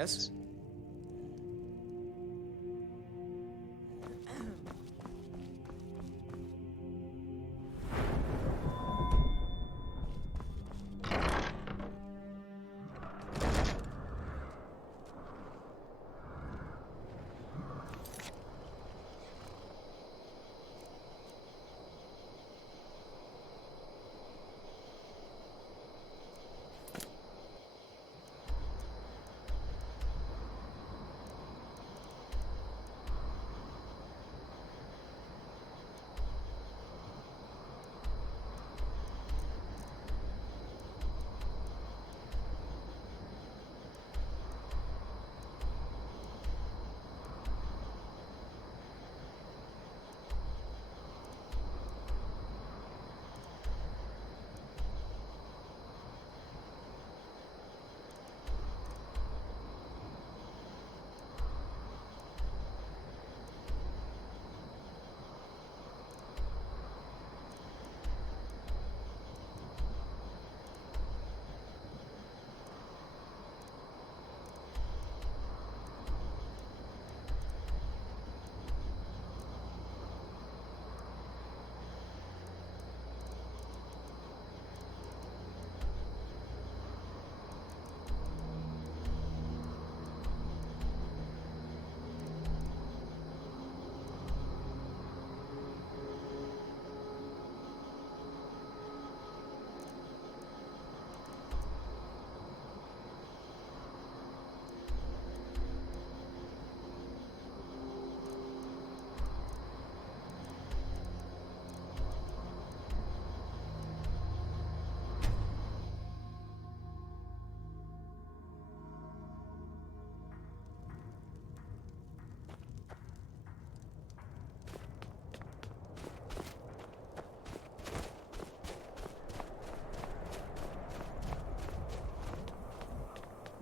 Yes?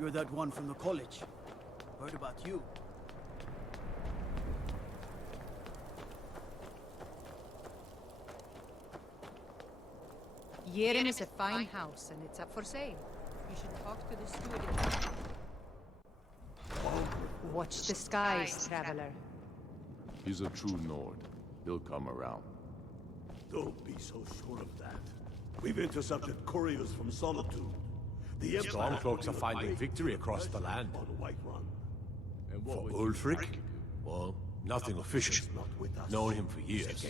You're that one from the college. Heard about you. Yeren is a fine house, and it's up for sale. You should talk to the steward. Watch the skies, traveler. He's a true Nord. He'll come around. Don't be so sure of that. We've intercepted couriers from Solitude. The Stormcloaks are finding victory across the land. On White Run. And for Ulfric? Well, nothing official. Known him for years.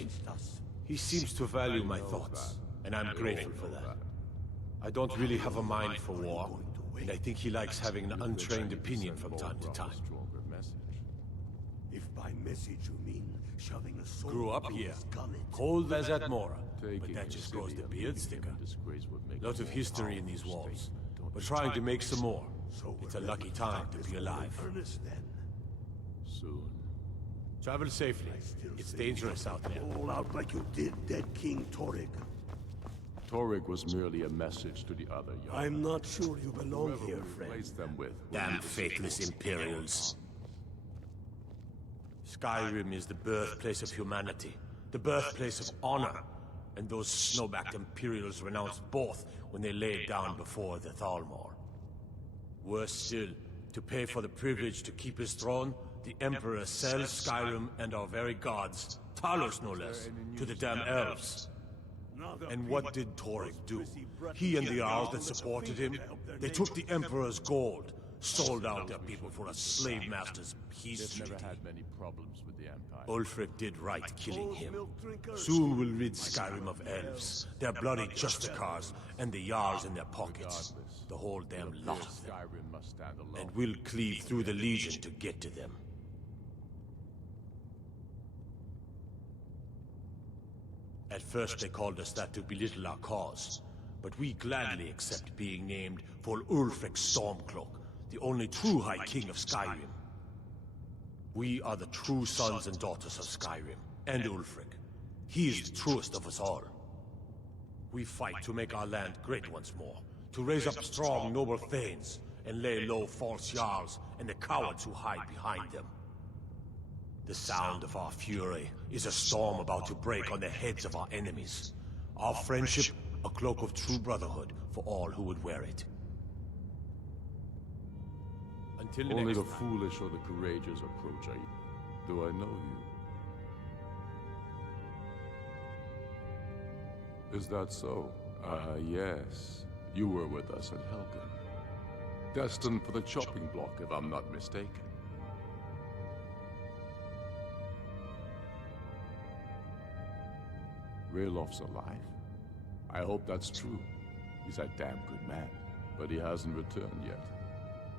He seems to value my thoughts, and I'm grateful for that. I don't really have a mind for war, and I think he likes having an untrained opinion from time to time. If by message you mean shoving a sword Grew up here, cold as at Mora, but that just goes to beard sticker. Lot of history in these walls. We're trying to make some more. It's a lucky time to be alive. Soon. Travel safely. It's dangerous out there. All out like you did dead King Torrig. Torrig was merely a message to the other young. I'm not sure you belong here, friend. Replace them with. Damn faithless Imperials. Skyrim is the birthplace of humanity, the birthplace of honor, and those snowbacked Imperials renounced both when they laid down before the Thalmor. Worse still, to pay for the privilege to keep his throne, the Emperor sells Skyrim and our very gods, Talos no less, to the damn elves. And what did Torrig do? He and the Jarls that supported him, they took the Emperor's gold, sold out their people for a slave master's peace treaty. Never had many problems with the Empire. Ulfric did right killing him. Soon we'll rid Skyrim of elves, their bloody justicars, and the Jarls in their pockets. The whole damn lot of them. Skyrim must stand alone. And we'll cleave through the Legion to get to them. At first they called us that to belittle our cause, but we gladly accept being named for Ulfric Stormcloak, the only true High King of Skyrim. We are the true sons and daughters of Skyrim, and Ulfric. He is the truest of us all. We fight to make our land great once more, to raise up strong, noble thanes, and lay low false Jarls and the cowards who hide behind them. The sound of our fury is a storm about to break on the heads of our enemies. Our friendship, a cloak of true brotherhood for all who would wear it. Until Only next the time. foolish or the courageous approach I... Do I know you? Is that so? Yes. You were with us at Helgen. Destined for the chopping block, if I'm not mistaken. Raylof's alive. I hope that's true. He's a damn good man, but he hasn't returned yet.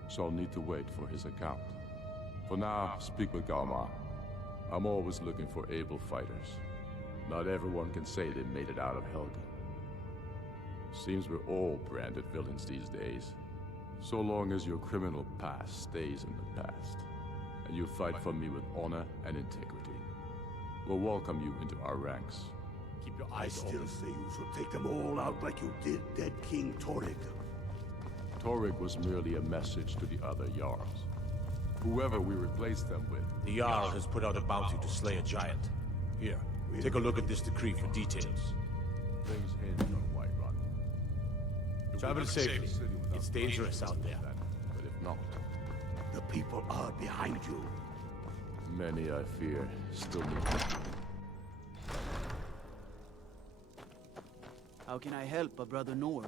So I'll need to wait for his account. For now, speak with Galmar. I'm always looking for able fighters. Not everyone can say they made it out of Helgen. Seems we're all branded villains these days. So long as your criminal past stays in the past, and you fight for me with honor and integrity, we'll welcome you into our ranks. Keep your I eyes still open. say you should take them all out like you did dead King Torrig. Torrig was merely a message to the other Jarls. Whoever we replaced them with. The Jarl has put out a bounty to slay a giant. Here, take a look at this decree for details. Things hinge on Whiterun. Travel safely. It's dangerous out there. But if not, The people are behind you. many, I fear, still need to... How can I help a brother Nord?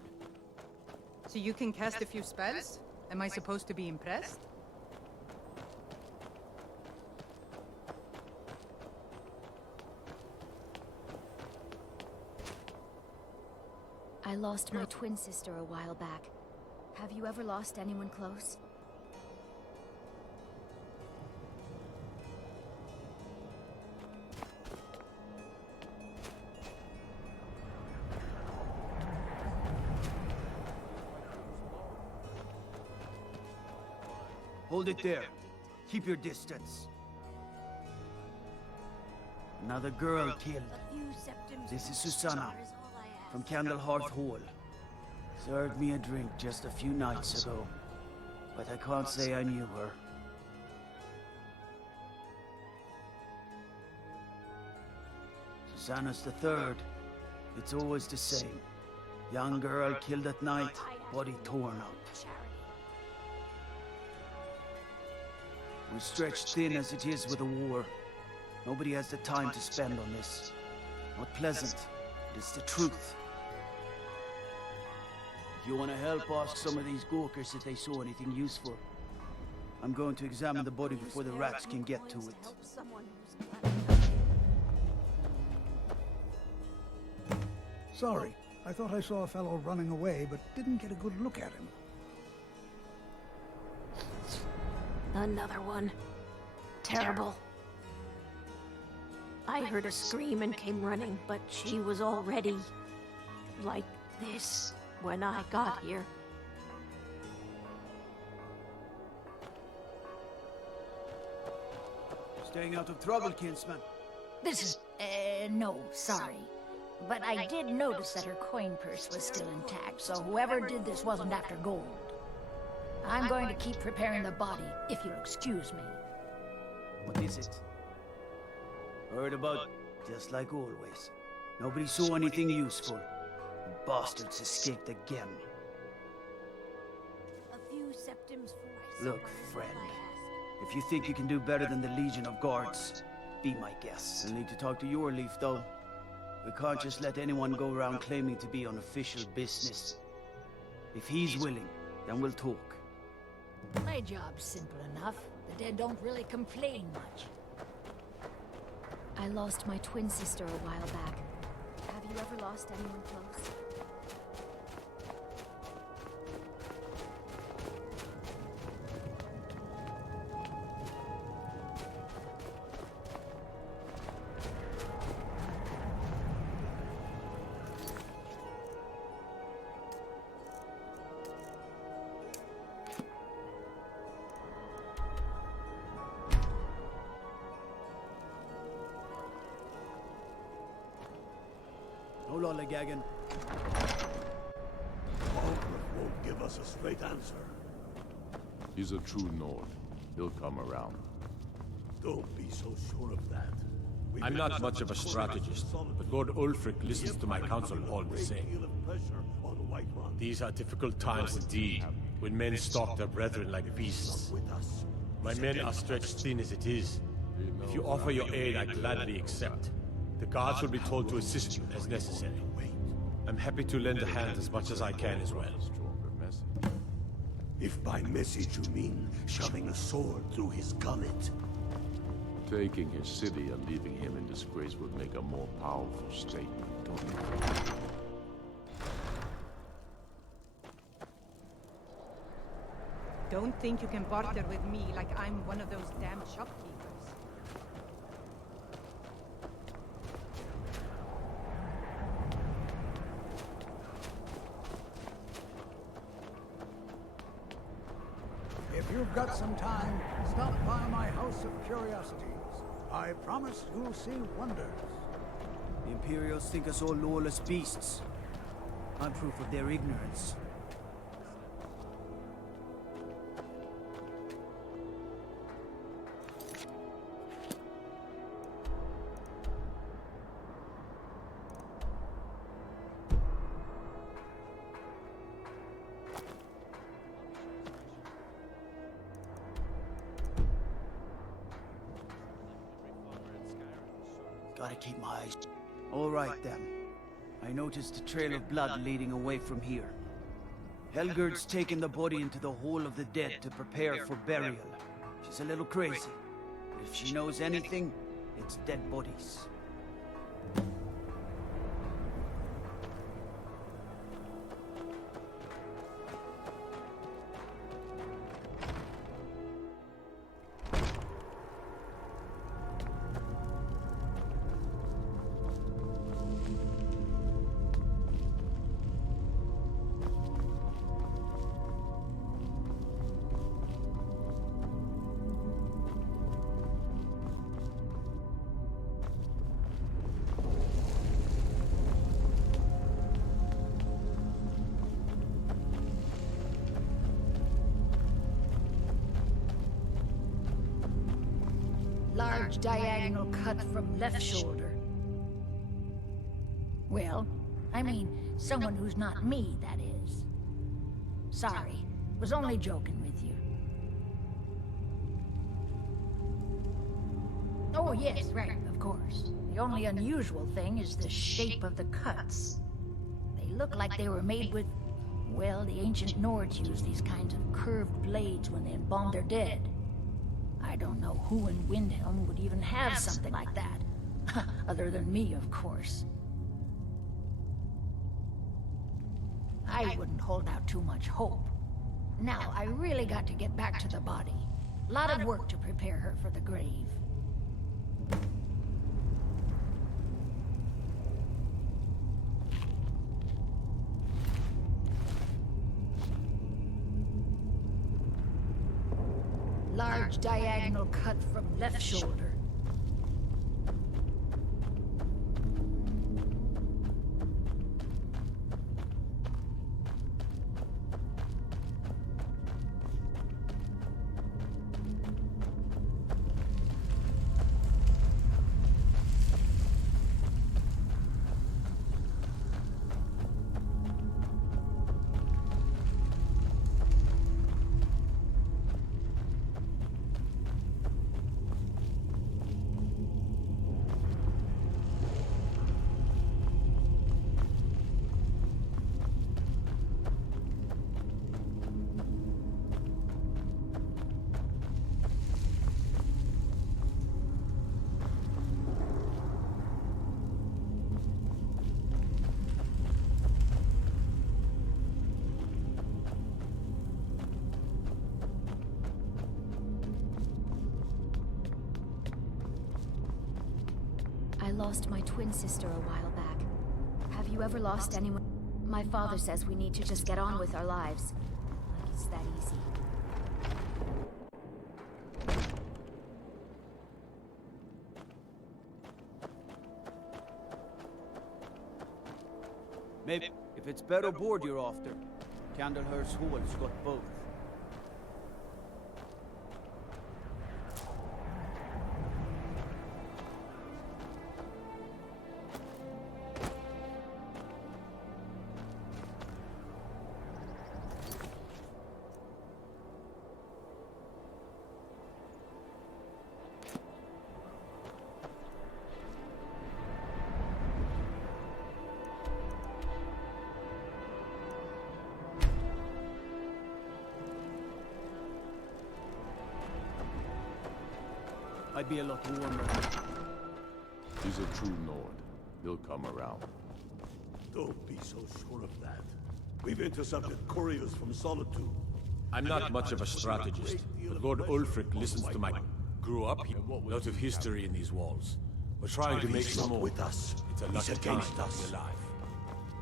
So you can cast a few spells? Am I supposed to be impressed? I lost my twin sister a while back. Have you ever lost anyone close? Hold it there. Keep your distance. Another girl killed. This is Susanna, from Candlehearth Hall. Served me a drink just a few nights ago, but I can't say I knew her. Susanna's the third. It's always the same. Young girl killed at night, body torn up. We're stretched thin as it is with the war. Nobody has the time to spend on this. Not pleasant, but it's the truth. If you want to help, ask some of these Gorkers if they saw anything useful. I'm going to examine the body before the rats can get to it. Sorry, I thought I saw a fellow running away, but didn't get a good look at him. Another one. Terrible. I heard a scream and came running, but she was already like this when I got here. Staying out of trouble, kinsman. This is... no, sorry. But I did notice that her coin purse was still intact, so whoever did this wasn't after gold. I'm going to keep preparing the body, if you'll excuse me. What is it? Heard about, just like always. Nobody saw anything useful. The bastards escaped again. A few septims for Look, friend. If you think you can do better than the Legion of Guards, be my guest. I'll need to talk to your Leaf, though. We can't just let anyone go around claiming to be on official business. If he's willing, then we'll talk. My job's simple enough. The dead don't really complain much. I lost my twin sister a while back. Have you ever lost anyone close? No lollygagging. Ulfric won't give us a straight answer. He's a true Nord. He'll come around. Don't be so sure of that. We've I'm been not such much of a corner strategist, but Lord Ulfric listens to my counsel all the same. deal of pressure on White One. These are difficult times indeed, when men stalk their brethren like beasts. With us. My men are stretched thin as it is. If you offer your aid, I gladly accept. The guards will be told to assist you as necessary. I'm happy to lend a hand as much as I can as well. If by message you mean shoving a sword through his gullet. Taking his city and leaving him in disgrace would make a more powerful statement, don't you think? Don't think you can barter with me like I'm one of those damn shopkeepers. If you've got some time, stop by my House of Curiosities. I promise you'll see wonders. The Imperials think us all lawless beasts. I'm proof of their ignorance. Gotta keep my eyes. All right, then. I noticed a trail of blood leading away from here. Helgerd's taken the body into the Hall of the Dead to prepare for burial. She's a little crazy. But if she knows anything, it's dead bodies. Large diagonal cut from left shoulder. Well, I mean, someone who's not me, that is. Sorry, was only joking with you. Oh yes, right, of course. The only unusual thing is the shape of the cuts. They look like they were made with... Well, the ancient Nords used these kinds of curved blades when they embalmed their dead. I don't know who in Windhelm would even have something like that. Other than me, of course. I wouldn't hold out too much hope. Now, I really got to get back to the body. A lot of work to prepare her for the grave. Large diagonal cut from left shoulder. I lost my twin sister a while back. Have you ever lost anyone? My father says we need to just get on with our lives. Like it's that easy. Maybe if it's better board you're after, Candlehurst Hall's got both. I'd be a lot warmer. He's a true Nord. He'll come around. Don't be so sure of that. We've intercepted couriers from Solitude. I'm not much of a strategist, but Lord Ulfric listens to my... Grew up here. Lot of history in these walls. We're trying to make some more. with us. It's a He's lucky time against to us. be alive.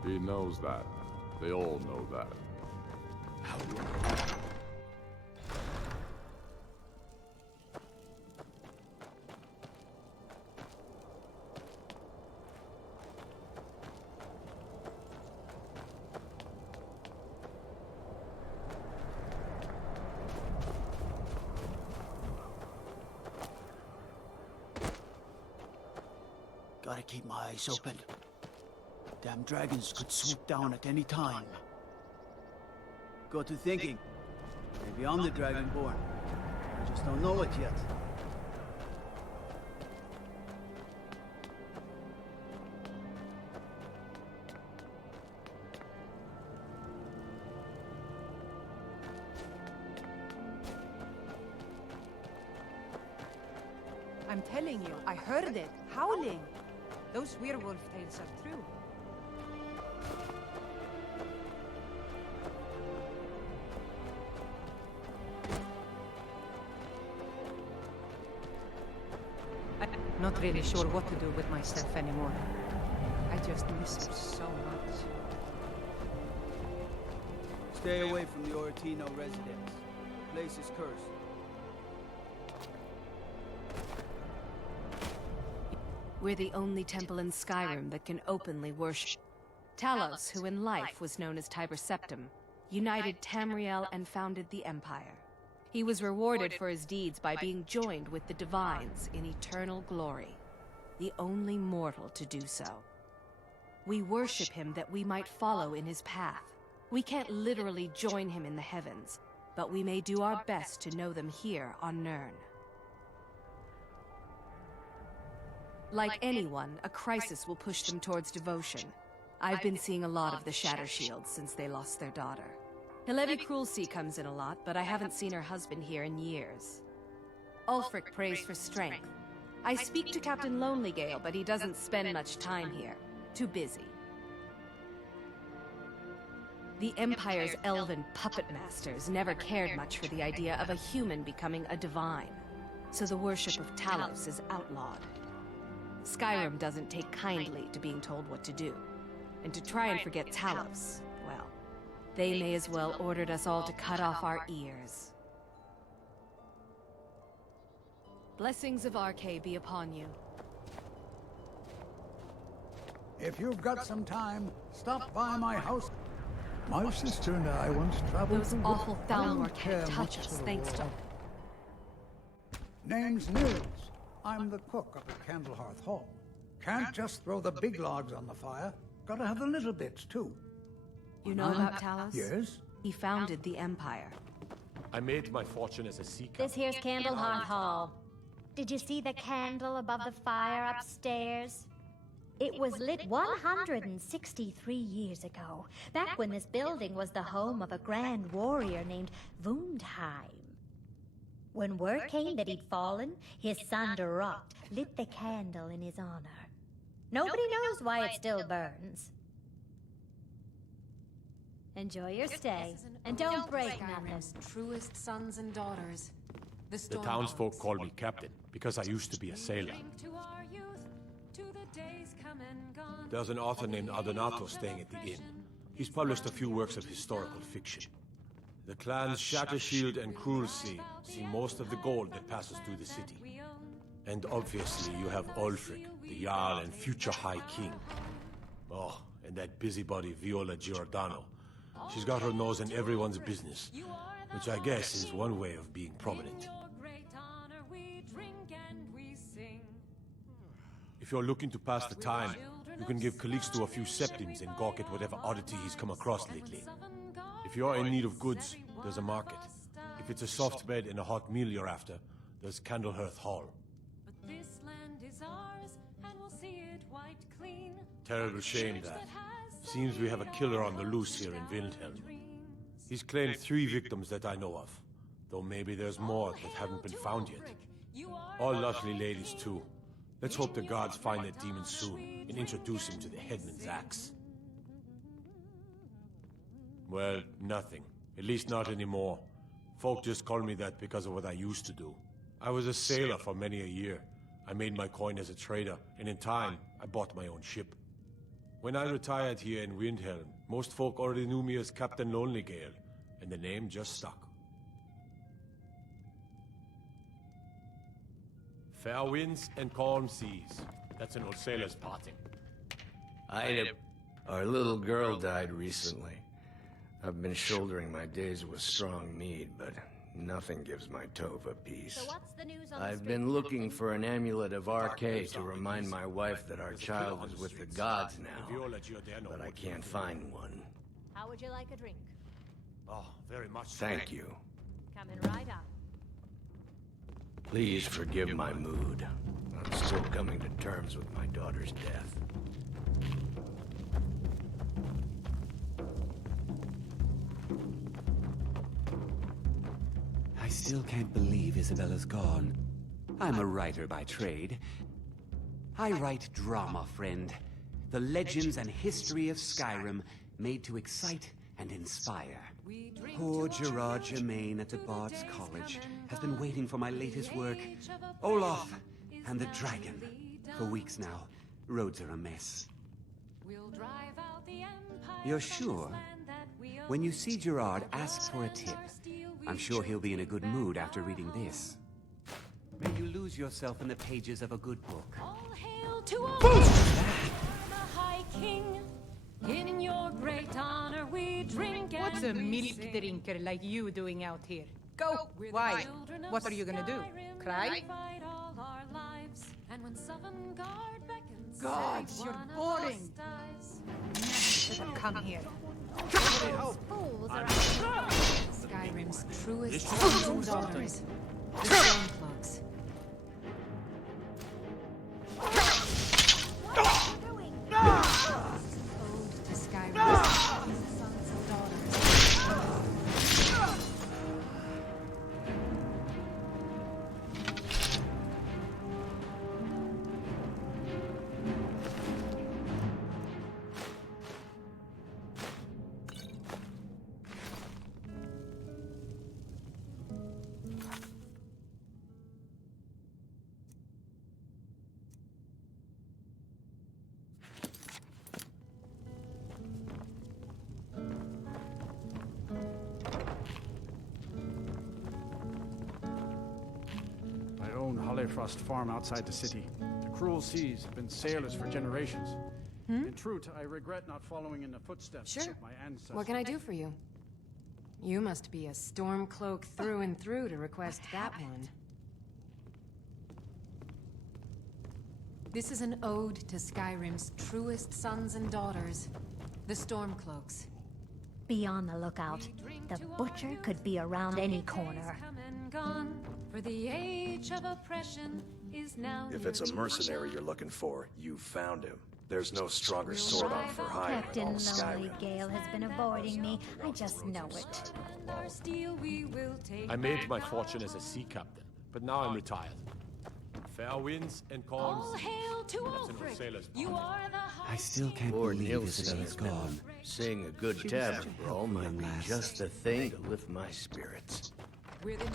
He knows that. They all know that. How do you know? Gotta keep my eyes open. Damn dragons could swoop down at any time. Got to thinking. Maybe I'm the Dragonborn. I just don't know it yet. I'm telling you, I heard it, howling. Those werewolf tales are true. I'm not really sure what to do with myself anymore. I just miss her so much. Stay away from the Oratino residence. The place is cursed. We're the only temple in Skyrim that can openly worship. Talos, who in life was known as Tiber Septim, united Tamriel and founded the Empire. He was rewarded for his deeds by being joined with the Divines in eternal glory, the only mortal to do so. We worship him that we might follow in his path. We can't literally join him in the heavens, but we may do our best to know them here on Nirn. Like anyone, a crisis will push them towards devotion. I've been seeing a lot of the Shatter Shields since they lost their daughter. Hilevi Cruelseat comes in a lot, but I haven't seen her husband here in years. Ulfric prays for strength. I speak to Captain Lonelygale, but he doesn't spend much time here. Too busy. The Empire's elven puppet masters never cared much for the idea of a human becoming a divine, so the worship of Talos is outlawed. Skyrim doesn't take kindly to being told what to do. And to try and forget Talos, well, they may as well ordered us all to cut off our ears. Blessings of Archay be upon you. If you've got some time, stop by my house. My sister and I once traveled... Those awful Thalmor can't touch us, thanks to... Name's Nils. I'm the cook up at Candlehearth Hall. Can't just throw the big logs on the fire. Gotta have the little bits, too. You know about Talos? Yes? He founded the Empire. I made my fortune as a seeker. This here's Candlehearth Hall. Did you see the candle above the fire upstairs? It was lit 163 years ago, back when this building was the home of a grand warrior named Wundheim. When word came that he'd fallen, his son Durot lit the candle in his honor. Nobody knows why it still burns. Enjoy your stay, and don't break nothing. Truest sons and daughters. The townsfolk call me captain, because I used to be a sailor. There's an author named Adonato staying at the inn. He's published a few works of historical fiction. The clans Shattershield and Cruelseat see most of the gold that passes through the city. And obviously you have Ulfric, the Jarl and future High King. Oh, and that busybody Viola Giordano. She's got her nose in everyone's business, which I guess is one way of being prominent. If you're looking to pass the time, you can give Calixto a few septims and gawk at whatever oddity he's come across lately. If you're in need of goods, there's a market. If it's a soft bed and a hot meal you're after, there's Candlehearth Hall. But this land is ours, and we'll see it wiped clean. Terrible shame that. Seems we have a killer on the loose here in Windhelm. He's claimed 3 victims that I know of, though maybe there's more that haven't been found yet. All lovely ladies, too. Let's hope the gods find that demon soon and introduce him to the headman's axe. Well, nothing. At least not anymore. Folk just call me that because of what I used to do. I was a sailor for many a year. I made my coin as a trader, and in time, I bought my own ship. When I retired here in Windhelm, most folk already knew me as Captain Lonelygale, and the name just stuck. Fair winds and calm seas. That's an old sailor's parting. Our little girl died recently. I've been shouldering my days with strong mead, but nothing gives my Tova peace. So what's the news on I've been looking for an amulet of RK to remind my wife that our child is with the gods now, but I can't find one. How would you like a drink? Oh, very much. Thank you. Coming right up. Please forgive my mood. I'm still coming to terms with my daughter's death. I still can't believe Isabella's gone. I'm a writer by trade. I write drama, friend. The legends and history of Skyrim made to excite and inspire. Poor Gerard Germain at the Bard's College has been waiting for my latest work, Olaf and the Dragon, for weeks now. Roads are a mess. You're sure? When you see Gerard, ask for a tip. I'm sure he'll be in a good mood after reading this. May you lose yourself in the pages of a good book. All hail to all the High King. In your great honor we drink. What's a milk drinker like you doing out here? Go! Why? What are you gonna do? Cry? Gods, you're boring! Come here. Fools are out. Skyrim's truest sons and daughters, the Stormcloaks. What are you doing? Ode to Skyrim's sons and daughters. Frost farm outside the city. The cruel seas have been sailors for generations. In truth, I regret not following in the footsteps of my ancestors. What can I do for you? You must be a Stormcloak through and through to request that one. This is an ode to Skyrim's truest sons and daughters, the Stormcloaks. Be on the lookout. The butcher could be around any corner. For the age of oppression is now. If it's a mercenary you're looking for, you found him. There's no stronger sword on for hire in Captain all Skyrim. Lonelygale has been avoiding me. I just know it. Our steel we will take. I made my fortune as a sea captain, but now I'm retired. Fair winds and calm All seas. hail to That's an old Ulfric. sailor's You parting. are the High I still can't Lord believe Nielsen Isabella's has been gone. Seeing a good She was tavern such a brawl helpful might young be lass. just the thing to lift my spirits. We're the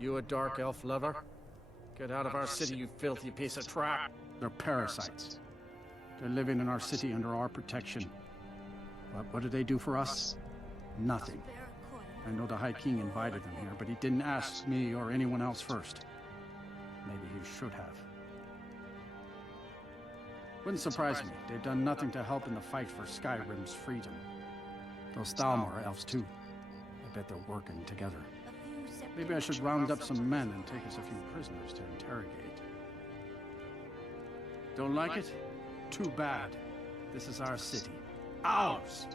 You a dark elf lover? Get out of our city, you filthy piece of trap. They're parasites. They're living in our city under our protection. But what do they do for us? Nothing. I know the High King invited them here, but he didn't ask me or anyone else first. Maybe he should have. Wouldn't surprise me. They've done nothing to help in the fight for Skyrim's freedom. Those Thalmor elves, too. I bet they're working together. Maybe I should round up some men and take us a few prisoners to interrogate. Don't like it? Too bad. This is our city. Ours!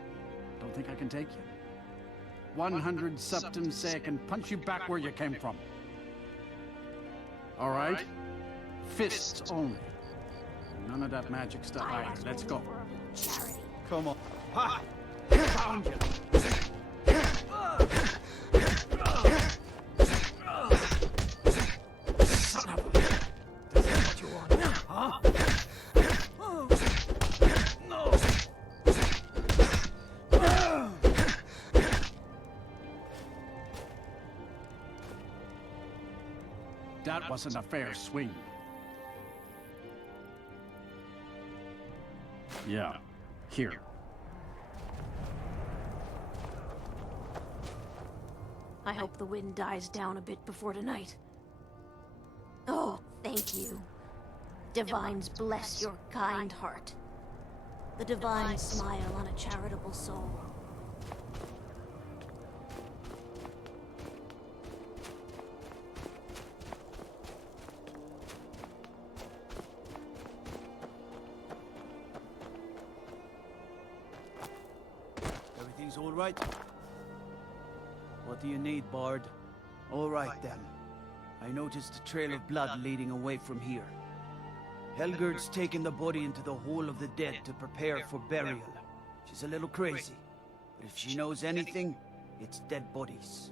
Don't think I can take you? 100 septum say I can punch you back where you came from. All right? Fists only. None of that magic stuff either. Let's go. Come on. Ha! Found you! Son of a... This is what you want now, huh? No! That wasn't a fair swing. Yeah, here. I hope the wind dies down a bit before tonight. Oh, thank you. Divines bless your kind heart. The divine smile on a charitable soul. Everything's all right? What do you need, Bard? All right, then. I noticed a trail of blood leading away from here. Helgerd's taken the body into the Hall of the Dead to prepare for burial. She's a little crazy, but if she knows anything, it's dead bodies.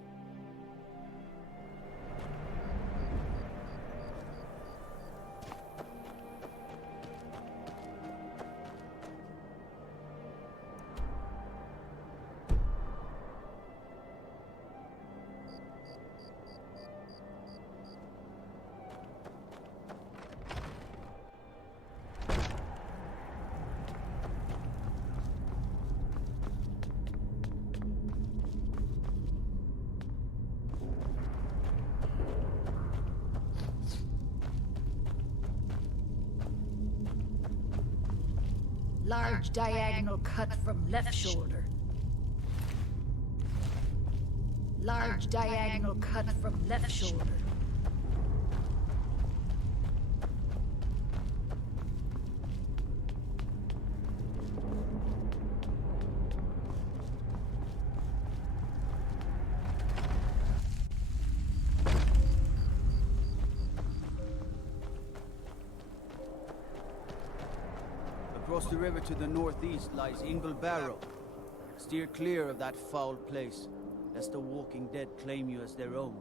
Large diagonal cut from left shoulder. Large diagonal cut from left shoulder. Across the river to the northeast lies Ingle Barrow. Steer clear of that foul place, lest the Walking Dead claim you as their own.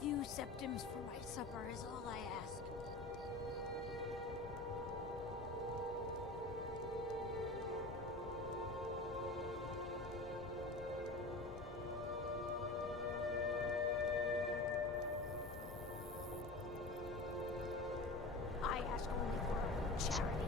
few septims for my supper is all I ask. I ask only for a little charity.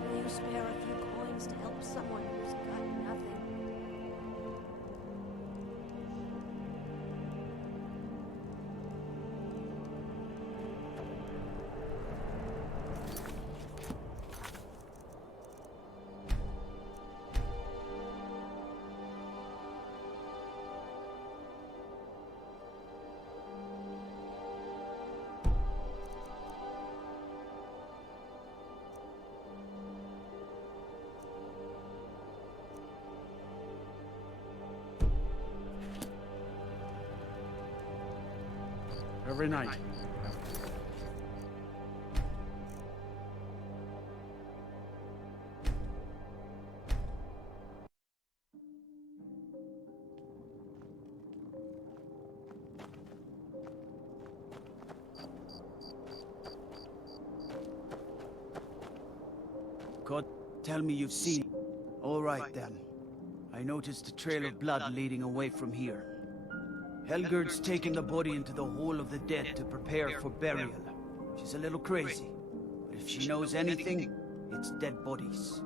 Will you spare a few coins to help someone who's got nothing? Every night. God, tell me you've seen. All right then. I noticed a trail of blood leading away from here. Helgerd's taken the body into the Hall of the Dead to prepare for burial. She's a little crazy, but if she knows anything, it's dead bodies.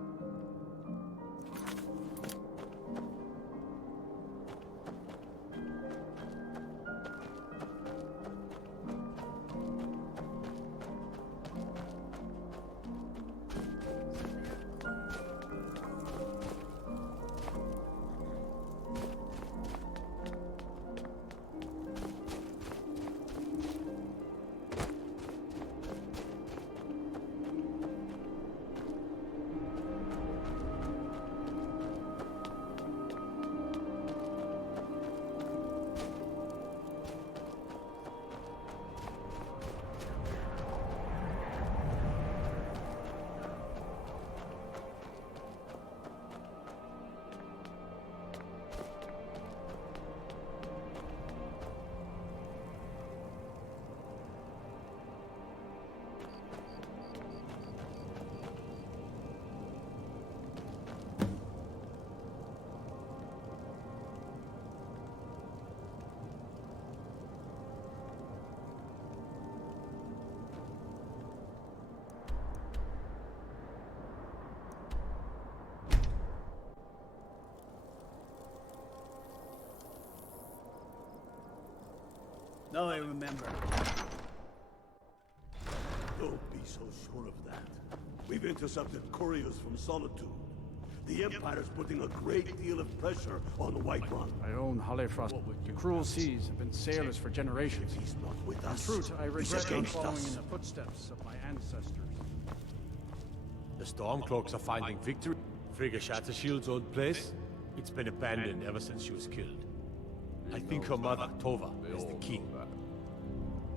Now I remember. Don't be so sure of that. We've intercepted couriers from Solitude. The Empire's putting a great deal of pressure on Whiterun. I own Hollifrost. The cruel seas have been sailors for generations. He's not with In us. truth, I regret not against following us. in the footsteps of my ancestors. The Stormcloaks are finding victory. Frigga Shattershield's old place? It's been abandoned ever since she was killed. I think her mother, Tova, is the king.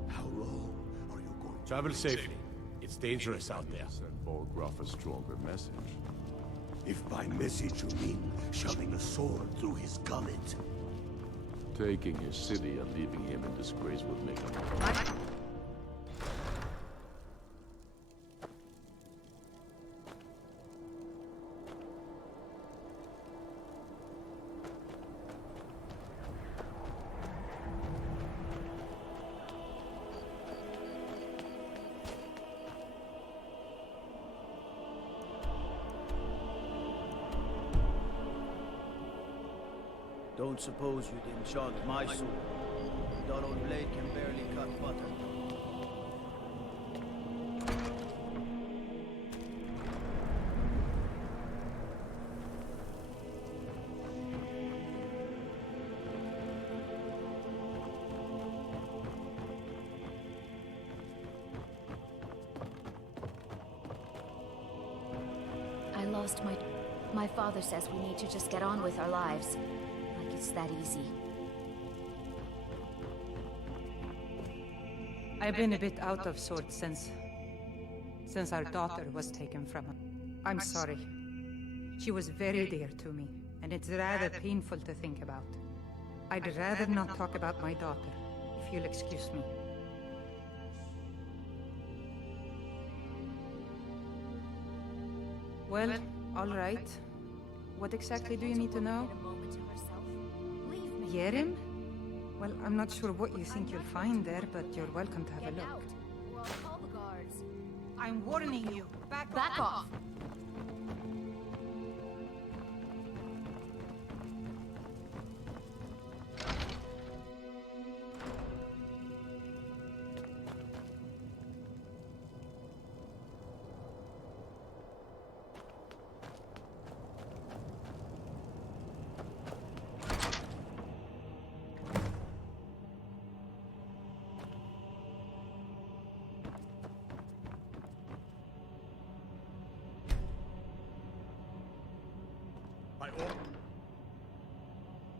How long are you going to Travel safely. It's dangerous out there. Send Borgruff a stronger message. If by message you mean shoving a sword through his gullet. Taking his city and leaving him in disgrace would make him... Don't suppose you'd enchant my sword. That old blade can barely cut butter. I lost My father says we need to just get on with our lives. Like it's that easy. I've been a bit out of sorts since our daughter was taken from us. I'm sorry. She was very dear to me, and it's rather painful to think about. I'd rather not talk about my daughter, if you'll excuse me. Well, all right. What exactly do you need to know? Yerim? Well, I'm not sure what you think you'll find there, but you're welcome to have a look. Or I'll call the guards. I'm warning you. Back off! By order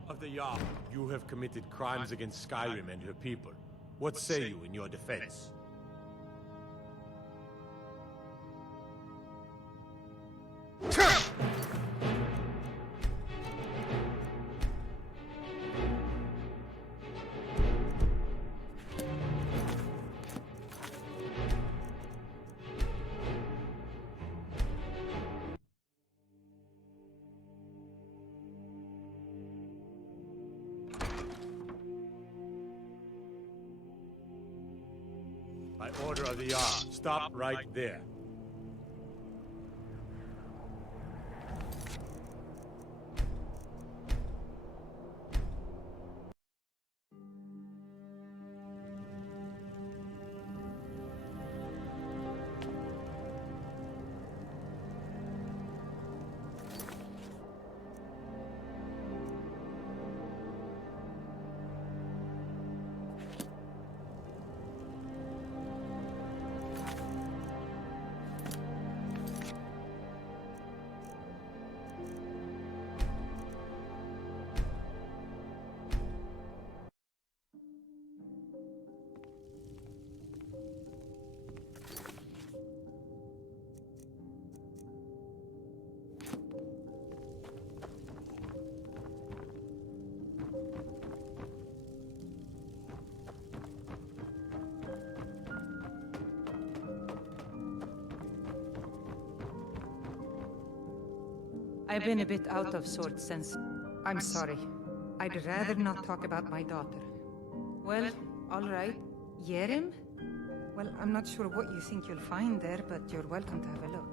of the Jarl, you have committed crimes against Skyrim and her people. What say you in your defense? By order of the Jarl, stop right there. I've been a bit out of sorts since... I'm sorry. I'd rather not talk about my daughter. Well, all right. Yerim? Well, I'm not sure what you think you'll find there, but you're welcome to have a look.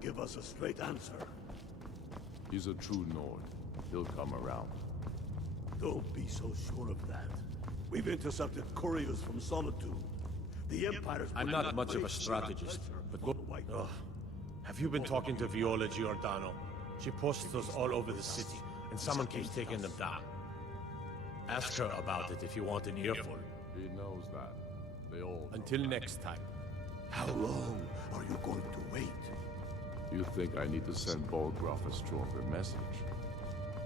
Give us a straight answer. He's a true Nord. He'll come around. Don't be so sure of that. We've intercepted couriers from Solitude. The Empire's... I'm not much of a strategist, but go... Ugh. Have you been talking to Viola Giordano? She posts those all over the city, and someone keeps taking them down. Ask her about it if you want an earful. He knows that. They all... Until next time. How long are you going to wait? You think I need to send Bolgraf a stronger message?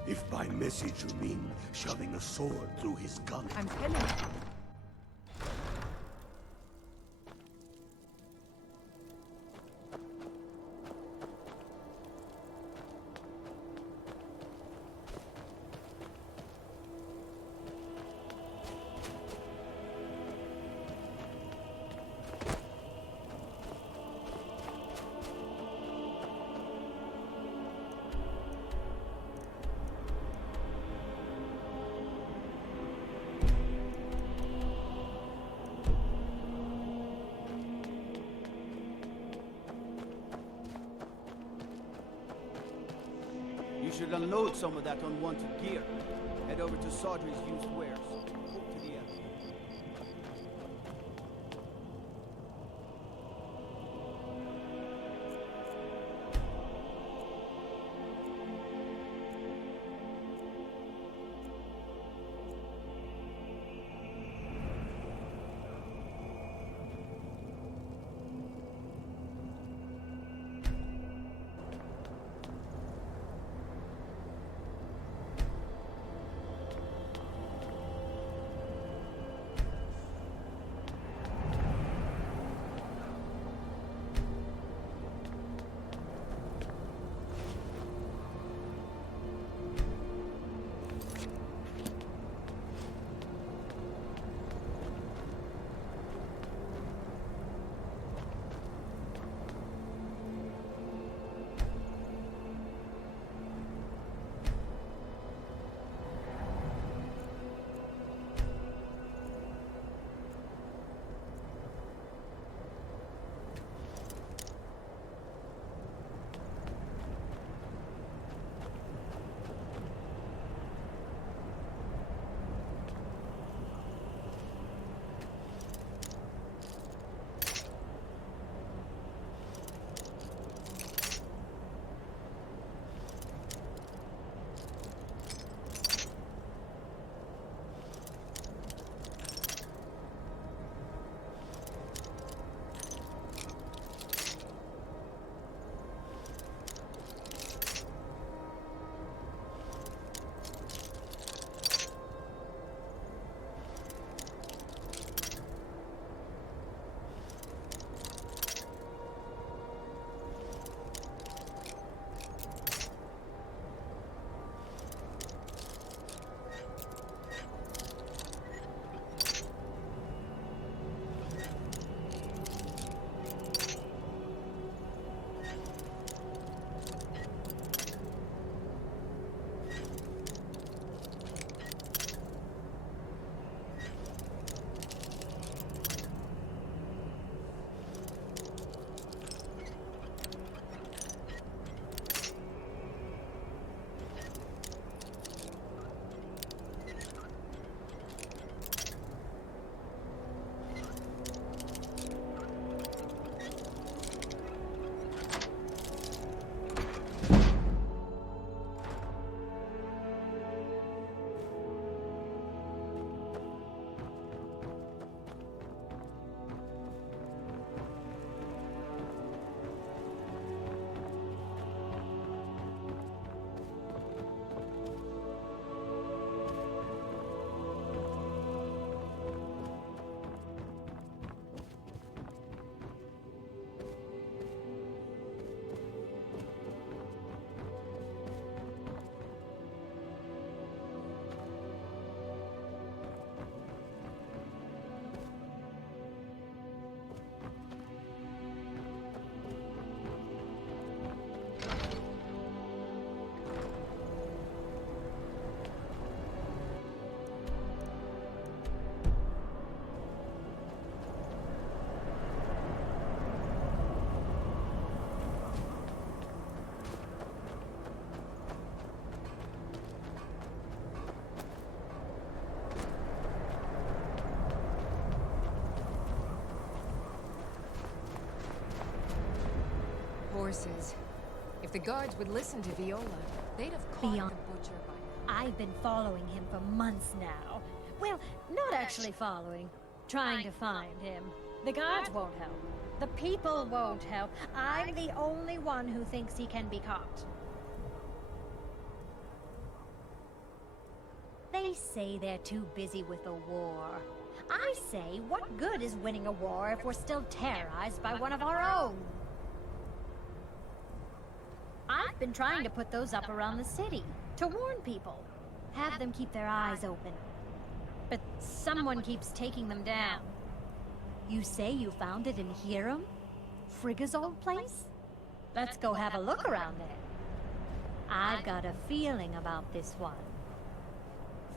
If by message you mean shoving a sword through his gullet. I'm telling you. You should unload some of that unwanted gear. Head over to Sawdry's used wares. Hope to the end. Horses. If the guards would listen to Viola, they'd have caught Beyond. the butcher by now. I've been following him for months now. Well, not actually following. Trying to find him. The guards won't help. The people won't help. I'm the only one who thinks he can be caught. They say they're too busy with a war. I say, what good is winning a war if we're still terrorized by one of our own? I've been trying to put those up around the city, to warn people. Have them keep their eyes open. But someone keeps taking them down. You say you found it in Hiram? Frigga's old place? Let's go have a look around there. I've got a feeling about this one.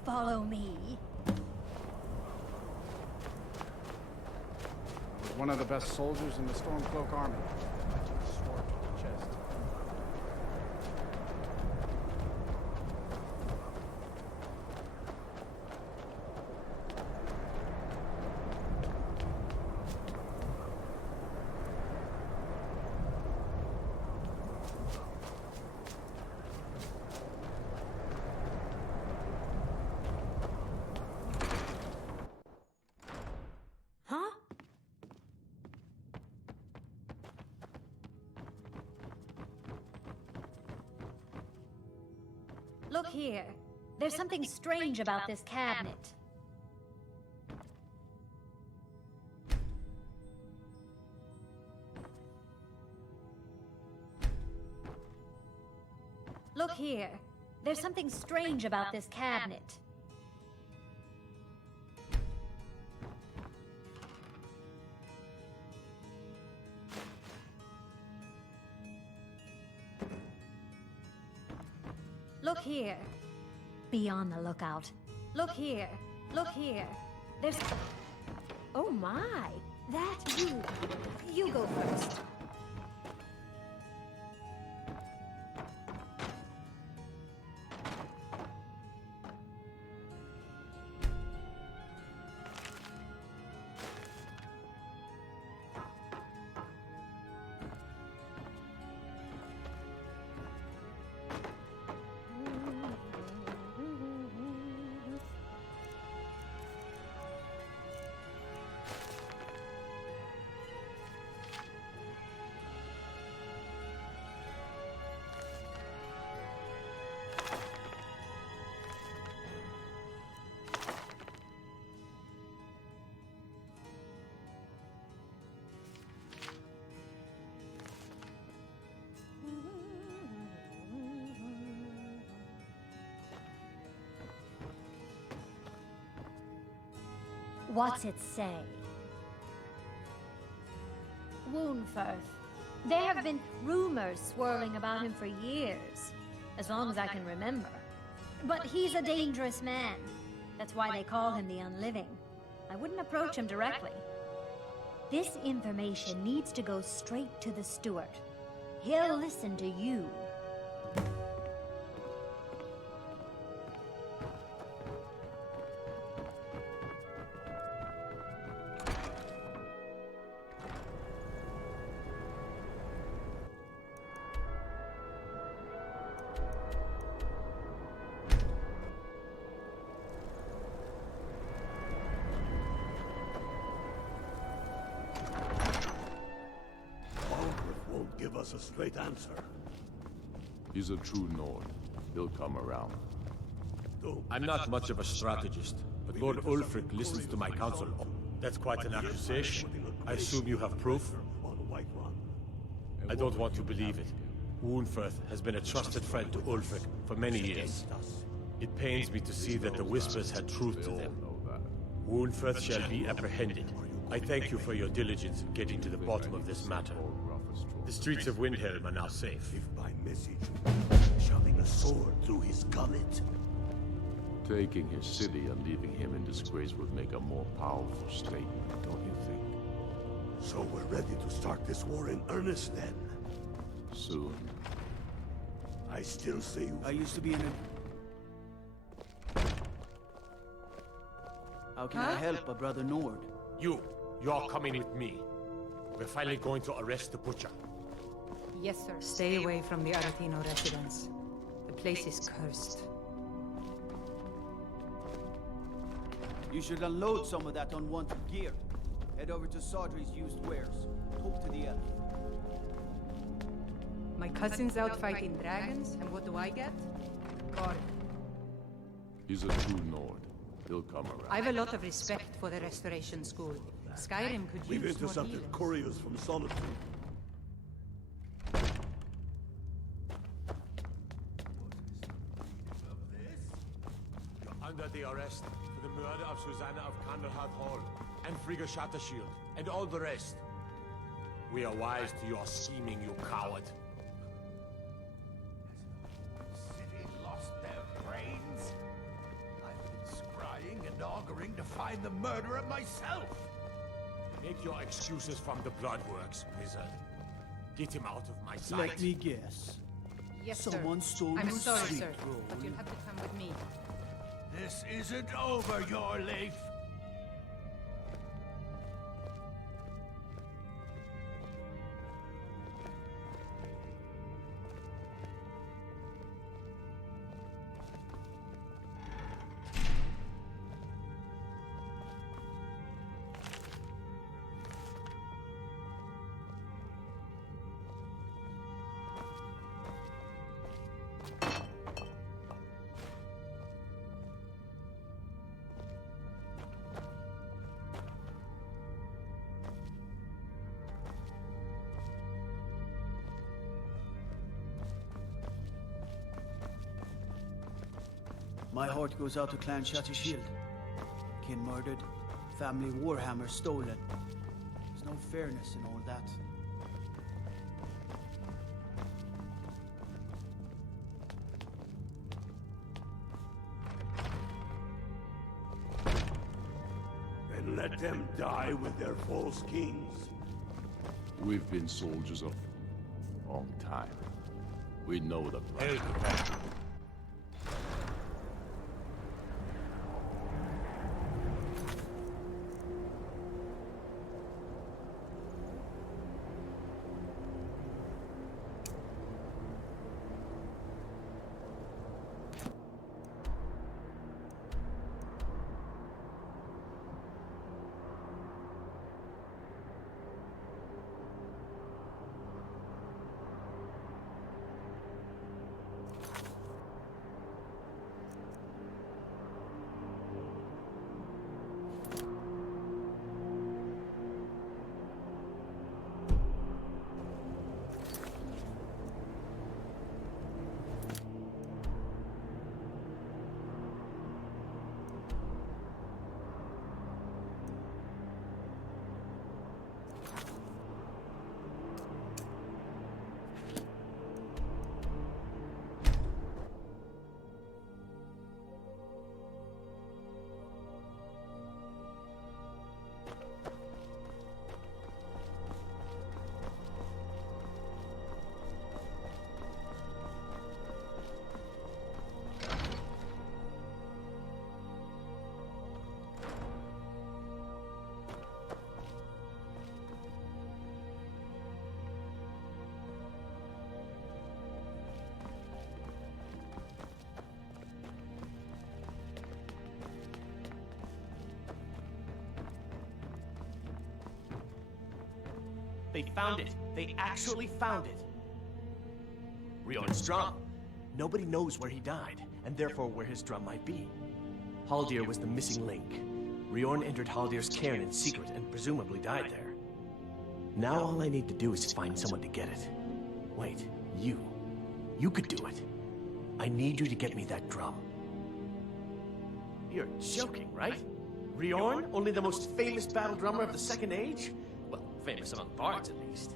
Follow me. He's one of the best soldiers in the Stormcloak army. I took a sword to the chest. Look here. There's something strange about this cabinet. Look here. There's something strange about this cabinet. Look here. Be on the lookout. Look here. Look here. There's... Oh my. That you. You go first. What's it say? Woundfirth. There have been rumors swirling about him for years, as long as I can remember. But he's a dangerous man. That's why they call him the Unliving. I wouldn't approach him directly. This information needs to go straight to the steward. He'll listen to you. Give us a straight answer. He's a true Nord. He'll come around. I'm not much of a strategist, but Lord Ulfric listens to my counsel. That's quite an accusation. I assume you have proof? I don't want to believe it. Woundfirth has been a trusted friend to Ulfric for many years. It pains me to see that the Whispers had truth to them. Woundfirth shall be apprehended. I thank you for your diligence in getting to the bottom of this matter. The streets of Windhelm are now safe. If by message, shoving a sword through his gullet. Taking his city and leaving him in disgrace would make a more powerful statement, don't you think? So we're ready to start this war in earnest then? Soon. I still say I used to be in a... How can I help a brother Nord? You're coming with me. We're finally going to arrest the butcher. Yes, sir. Stay away from the Aretino residence. The place is cursed. You should unload some of that unwanted gear. Head over to Sawdry's used wares. Talk to the elf. My cousin's out fighting dragons, and what do I get? Guard. He's a true Nord. He'll come around. I have a lot of respect for the Restoration School. Skyrim could We've use more intercepted healers. couriers from Solitude. You're under the arrest for the murder of Susanna of Candlehearth Hall, and Frigga Shattershield, and all the rest. We are wise to your scheming, you coward. City lost their brains? I've been scrying and auguring to find the murderer myself. Make your excuses from the Bloodworks, wizard. Get him out of my sight. Let me guess. Yes, Someone sir. stole I'm your sorry, sweet sir, roll. but you'll have to come with me. This isn't over, your leaf. My heart goes out to Clan Shattershield. Kin murdered, family Warhammer stolen. There's no fairness in all that. And let them die with their false kings. We've been soldiers of a long time. We know the Hell blood. to that. They found it. They actually found it. Riorn's drum. Nobody knows where he died, and therefore where his drum might be. Haldir was the missing link. Riorn entered Haldir's cairn in secret and presumably died there. Now all I need to do is find someone to get it. Wait, you. You could do it. I need you to get me that drum. You're joking, right? Riorn, only the most famous battle drummer of the Second Age? Well, famous among bards, at least.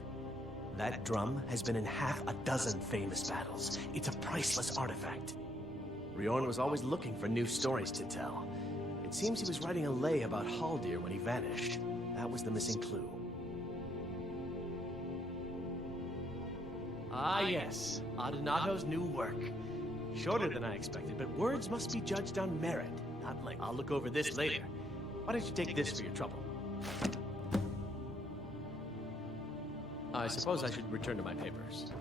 That drum has been in half a dozen famous battles. It's a priceless artifact. Riorn was always looking for new stories to tell. It seems he was writing a lay about Haldir when he vanished. That was the missing clue. Ah yes, Adonato's new work. Shorter than I expected, but words must be judged on merit, not length. I'll look over this later. Why don't you take this for your trouble? I suppose I should return to my papers.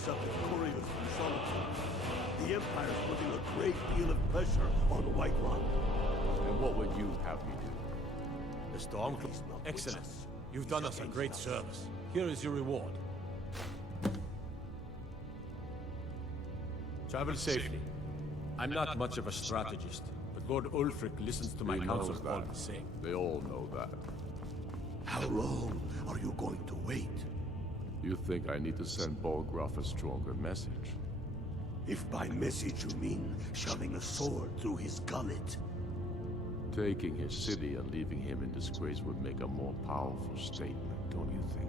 intercepted couriers from Solitude. The Empire's putting a great deal of pressure on Whiterun. And what would you have me do? The Stormcloak. Excellent. You've done us a great service. Here is your reward. Travel safely. I'm not much of a strategist, but Lord Ulfric listens to my counsel all the same. They all know that. How long are you going to wait? You think I need to send Bolgraf a stronger message? If by message you mean shoving a sword through his gullet. Taking his city and leaving him in disgrace would make a more powerful statement, don't you think?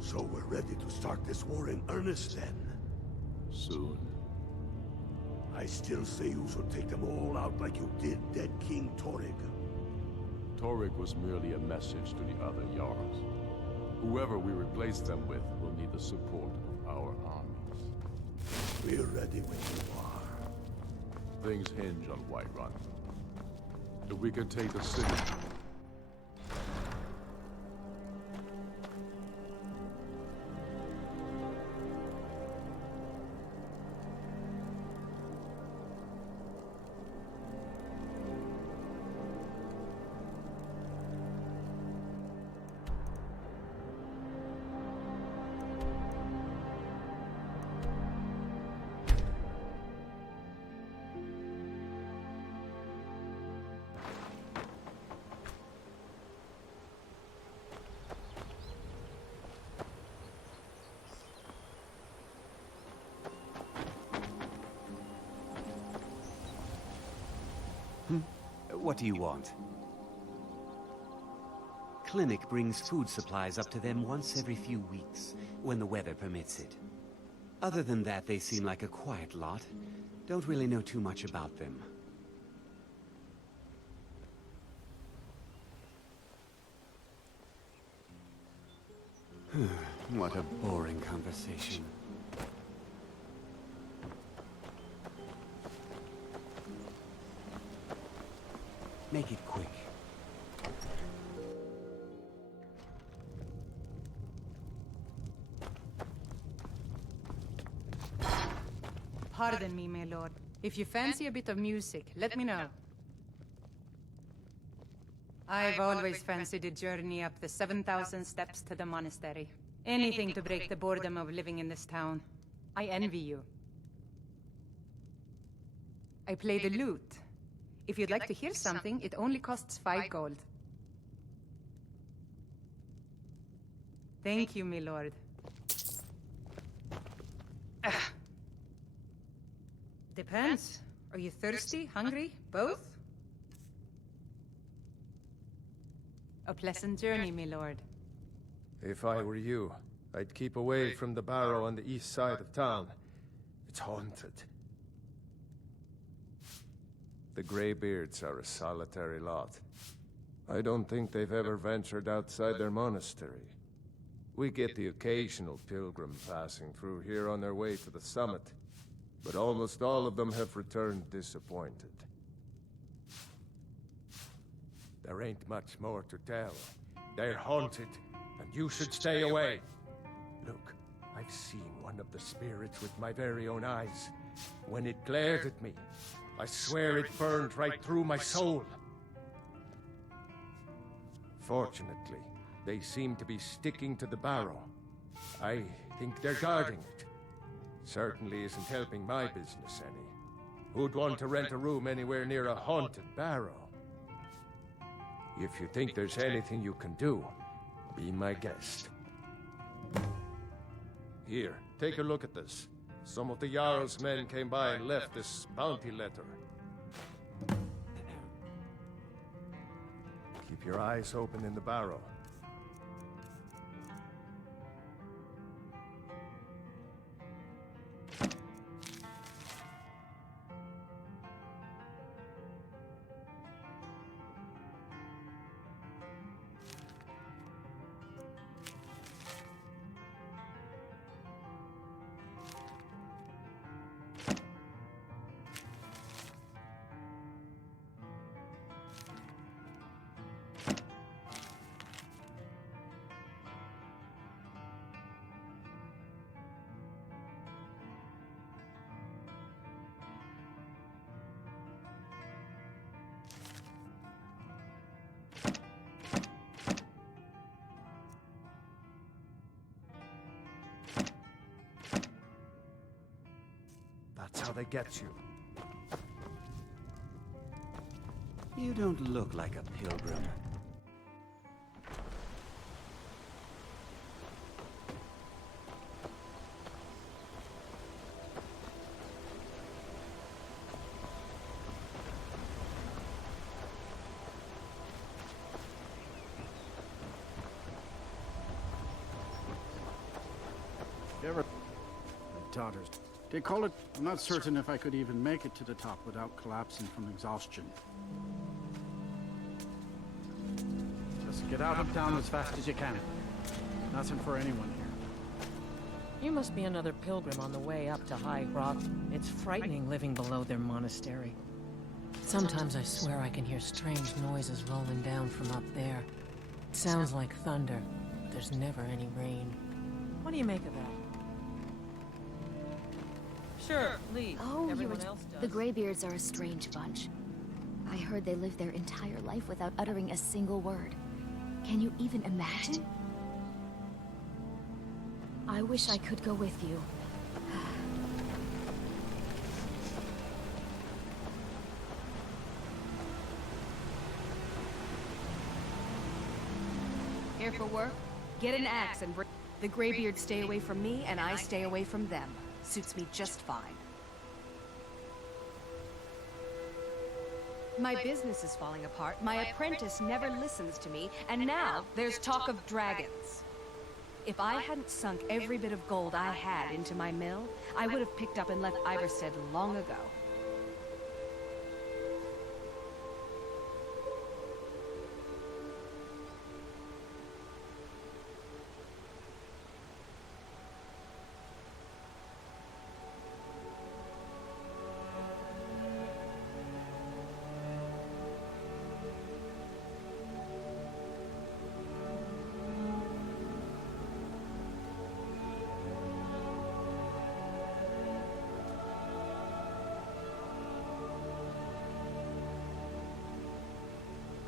So we're ready to start this war in earnest then? Soon. I still say you should take them all out like you did dead King Torrig. Torrig was merely a message to the other Jarls. Whoever we replace them with will need the support of our armies. We're ready when you are. Things hinge on Whiterun. If we can take the city... What do you want? Clinic brings food supplies up to them once every few weeks, when the weather permits it. Other than that, they seem like a quiet lot. Don't really know too much about them. What a boring conversation. Make it quick. Pardon me, my lord. If you fancy a bit of music, let me know. I've always fancied a journey up the 7,000 steps to the monastery. Anything to break the boredom of living in this town. I envy you. I play the lute. If you'd like to hear something, it only costs 5 gold. Thank you, my lord. Depends. Are you thirsty, hungry, both? A pleasant journey, my lord. If I were you, I'd keep away from the barrow on the east side of town. It's haunted. The Greybeards are a solitary lot. I don't think they've ever ventured outside their monastery. We get the occasional pilgrim passing through here on their way to the summit, but almost all of them have returned disappointed. There ain't much more to tell. They're haunted, and you should stay away. Look, I've seen one of the spirits with my very own eyes. When it glared at me, I swear it burned right through my soul. Fortunately, they seem to be sticking to the barrow. I think they're guarding it. Certainly isn't helping my business any. Who'd want to rent a room anywhere near a haunted barrow? If you think there's anything you can do, be my guest. Here, take a look at this. Some of the Jarl's men came by and left this bounty letter. Keep your eyes open in the barrow. till they get you. You don't look like a pilgrim. Ever... My daughters. They call it... I'm not certain if I could even make it to the top without collapsing from exhaustion. Just get out of town as fast as you can. Nothing for anyone here. You must be another pilgrim on the way up to High Rock. It's frightening living below their monastery. Sometimes I swear I can hear strange noises rolling down from up there. It sounds like thunder, but there's never any rain. What do you make of that? Sure, leave. Oh, Everyone else does. The Greybeards are a strange bunch. I heard they lived their entire life without uttering a single word. Can you even imagine? I wish I could go with you. Here for work? Get an axe and bring... The Greybeards stay away from me, and I stay away from them. Suits me just fine. My business is falling apart, my apprentice never listens to me, and now there's talk of dragons. If I hadn't sunk every bit of gold I had into my mill, I would have picked up and left Iverstead long ago.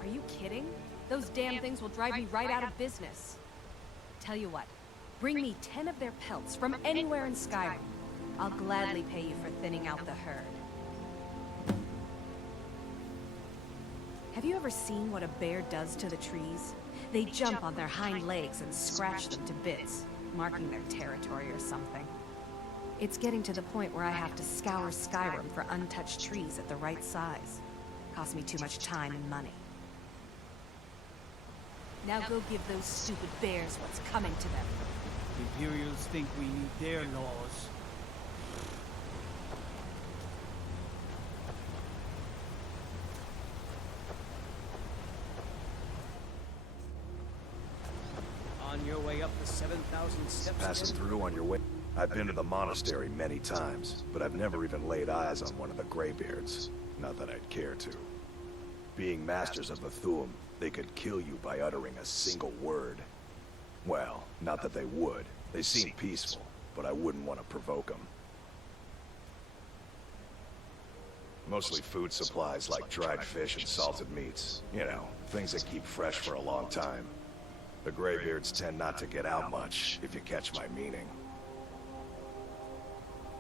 Are you kidding? Those damn things will drive me right out of business. Tell you what, bring me 10 of their pelts from anywhere in Skyrim. I'll gladly pay you for thinning out the herd. Have you ever seen what a bear does to the trees? They jump on their hind legs and scratch them to bits, marking their territory or something. It's getting to the point where I have to scour Skyrim for untouched trees at the right size. Costs me too much time and money. Now go give those stupid bears what's coming to them. The Imperials think we need their laws. On your way up the 7,000 steps. Passing through on your way. I've been to the monastery many times, but I've never even laid eyes on one of the Greybeards. Not that I'd care to. Being masters of the Thuum, they could kill you by uttering a single word. Well, not that they would. They seem peaceful, but I wouldn't want to provoke them. Mostly food supplies like dried fish and salted meats. You know, things that keep fresh for a long time. The Greybeards tend not to get out much, if you catch my meaning.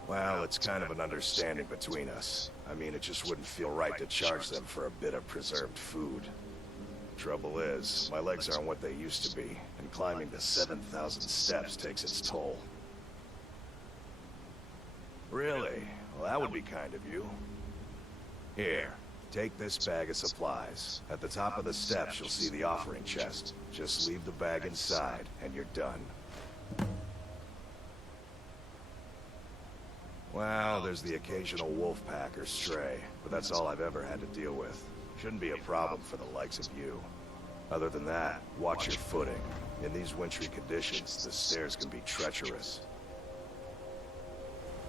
Well, it's kind of an understanding between us. I mean, it just wouldn't feel right to charge them for a bit of preserved food. Trouble is, my legs aren't what they used to be, and climbing the 7,000 steps takes its toll. Really? Well, that would be kind of you. Here, take this bag of supplies. At the top of the steps, you'll see the offering chest. Just leave the bag inside, and you're done. Well, there's the occasional wolf pack or stray, but that's all I've ever had to deal with. Shouldn't be a problem for the likes of you. Other than that, watch your footing. In these wintry conditions, the stairs can be treacherous.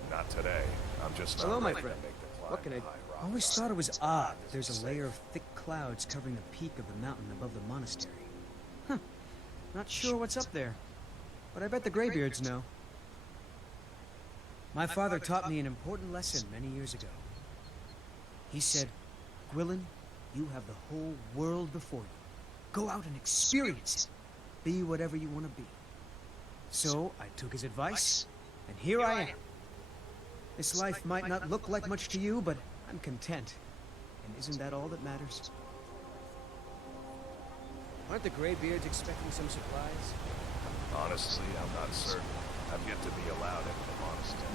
Not today. I'm just not Hello, my ready to friend. make the climb What can I to do? High Rock. I always thought it was odd that there's a layer of thick clouds covering the peak of the mountain above the monastery. Huh. Not sure what's up there, but I bet the Greybeards know. My father taught me an important lesson many years ago. He said, Gwilyn, you have the whole world before you. Go out and experience it. Be whatever you want to be. So I took his advice, and here I am. This life might not look like much to you, but I'm content. And isn't that all that matters? Aren't the Greybeards expecting some supplies? Honestly, I'm not certain. I've yet to be allowed into the monastery.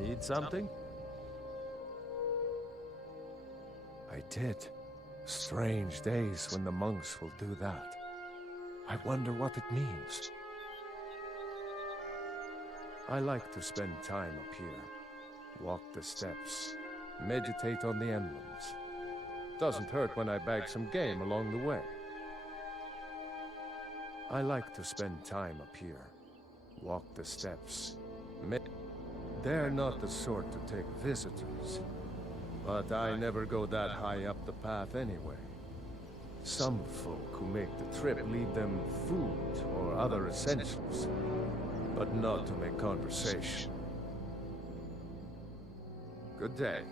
Need something? I did. Strange days when the monks will do that. I wonder what it means. I like to spend time up here. Walk the steps. Meditate on the emblems. Doesn't hurt when I bag some game along the way. I like to spend time up here. Walk the steps. They're not the sort to take visitors. But I never go that high up the path anyway. Some folk who make the trip leave them food or other essentials, but not to make conversation. Good day.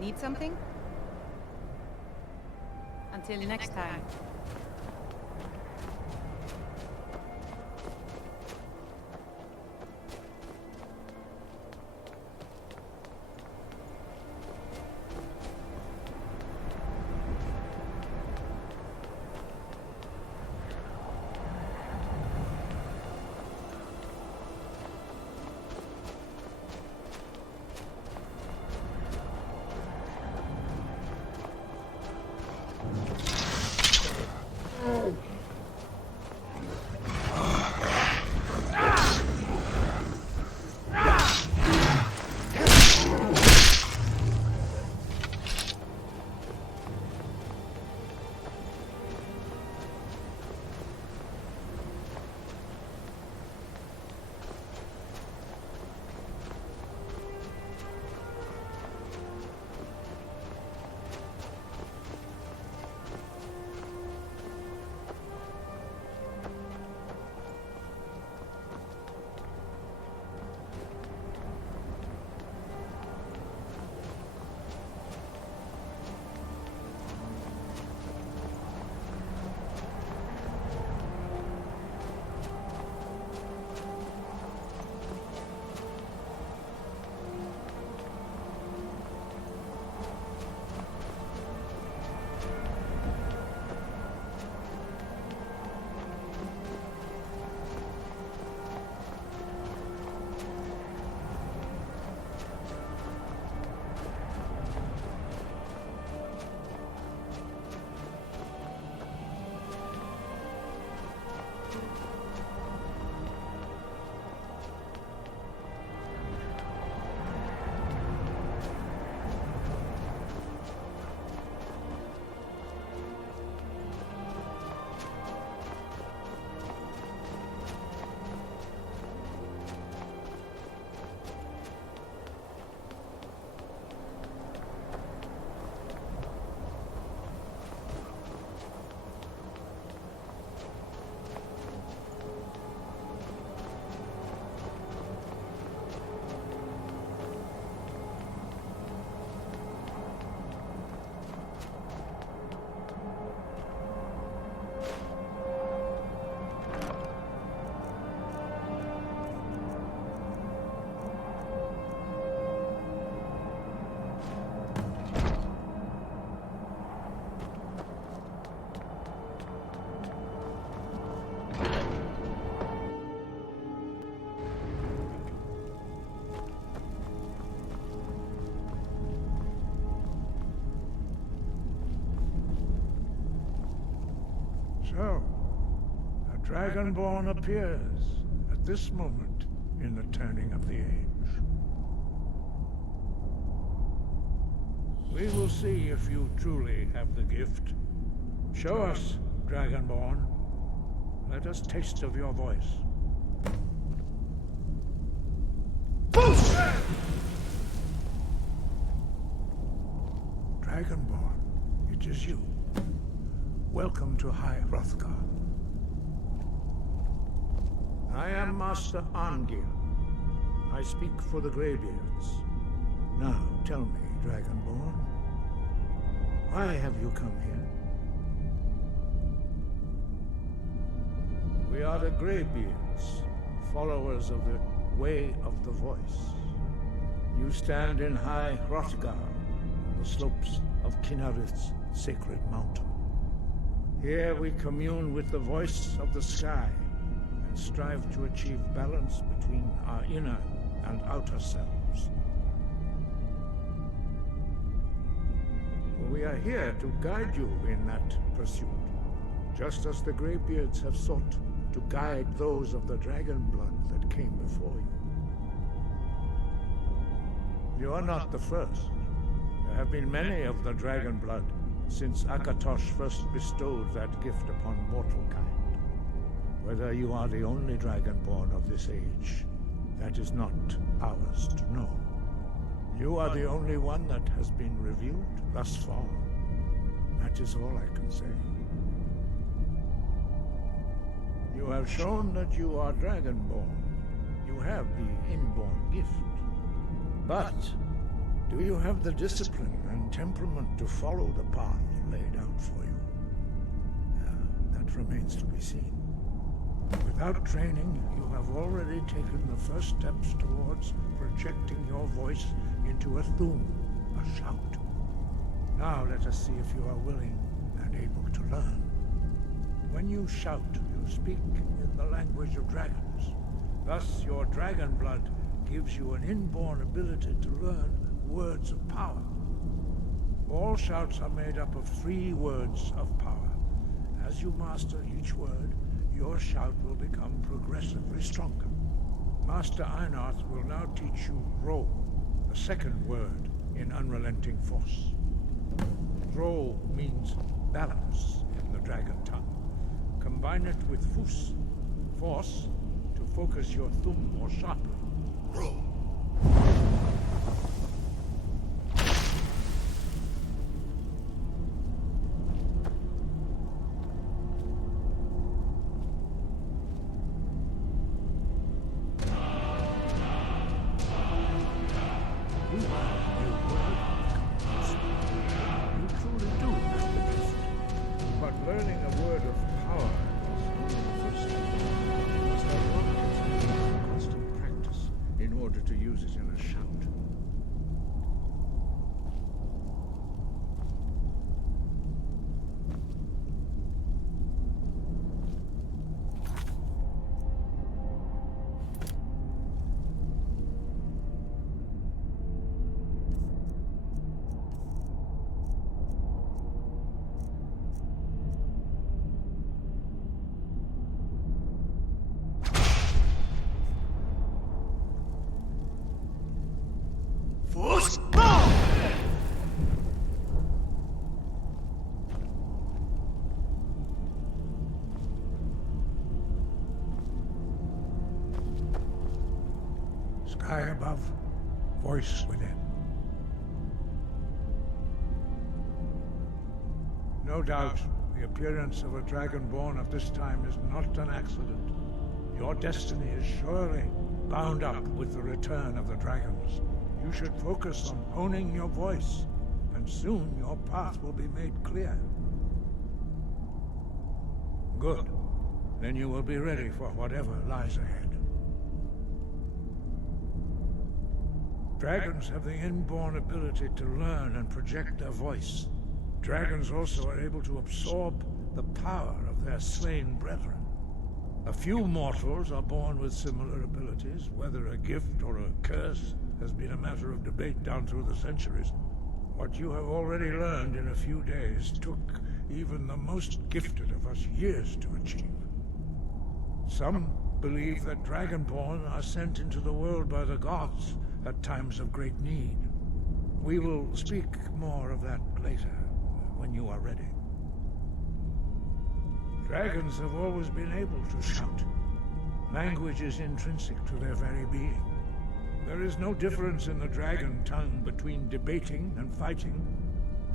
Need something? Until next time. So, a Dragonborn appears at this moment in the turning of the age. We will see if you truly have the gift. Show us, Dragonborn. Let us taste of your voice. Dragonborn, it is you. Welcome to High Hrothgar. I am Master Arngir. I speak for the Greybeards. Now, tell me, Dragonborn, why have you come here? We are the Greybeards, followers of the Way of the Voice. You stand in High Hrothgar, on the slopes of Kinnarith's sacred mountain. Here we commune with the voice of the sky and strive to achieve balance between our inner and outer selves. We are here to guide you in that pursuit, just as the Greybeards have sought to guide those of the dragon blood that came before you. You are not the first. There have been many of the dragon blood since Akatosh first bestowed that gift upon mortal kind. Whether you are the only dragonborn of this age, that is not ours to know. You are the only one that has been revealed thus far. That is all I can say. You have shown that you are dragonborn. You have the inborn gift. But do you have the discipline and temperament to follow the path laid out for you? That remains to be seen. Without training, you have already taken the first steps towards projecting your voice into a thum, a shout. Now let us see if you are willing and able to learn. When you shout, you speak in the language of dragons. Thus, your dragon blood gives you an inborn ability to learn words of power. All shouts are made up of 3 words of power. As you master each word, your shout will become progressively stronger. Master Einarth will now teach you Ro, the second word in Unrelenting Force. Ro means balance in the dragon tongue. Combine it with Fus, force, to focus your thumb more sharply. Ro. Sky above, voice within. No doubt, the appearance of a dragonborn of this time is not an accident. Your destiny is surely bound up with the return of the dragons. You should focus on honing your voice, and soon your path will be made clear. Good. Then you will be ready for whatever lies ahead. Dragons have the inborn ability to learn and project their voice. Dragons also are able to absorb the power of their slain brethren. A few mortals are born with similar abilities. Whether a gift or a curse has been a matter of debate down through the centuries. What you have already learned in a few days took even the most gifted of us years to achieve. Some believe that Dragonborn are sent into the world by the gods at times of great need. We will speak more of that later, when you are ready. Dragons have always been able to shout. Language is intrinsic to their very being. There is no difference in the dragon tongue between debating and fighting.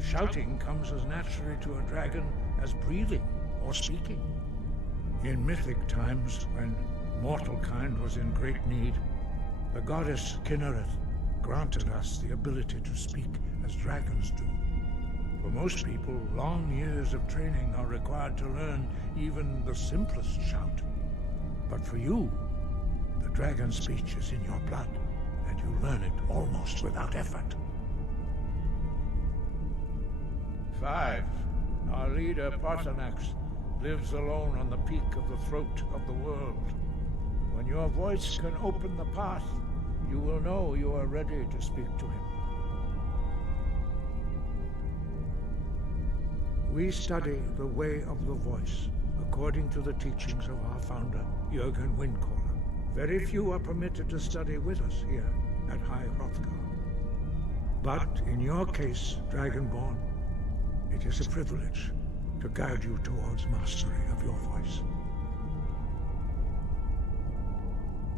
Shouting comes as naturally to a dragon as breathing or speaking. In mythic times, when mortal kind was in great need, the goddess Kinnereth granted us the ability to speak as dragons do. For most people, long years of training are required to learn even the simplest shout. But for you, the dragon speech is in your blood, and you learn it almost without effort. 5. Our leader, Parthenax, lives alone on the peak of the throat of the world. When your voice can open the path, you will know you are ready to speak to him. We study the way of the voice, according to the teachings of our founder, Jürgen Windcaller. Very few are permitted to study with us here at High Hrothgar. But in your case, Dragonborn, it is a privilege to guide you towards mastery of your voice.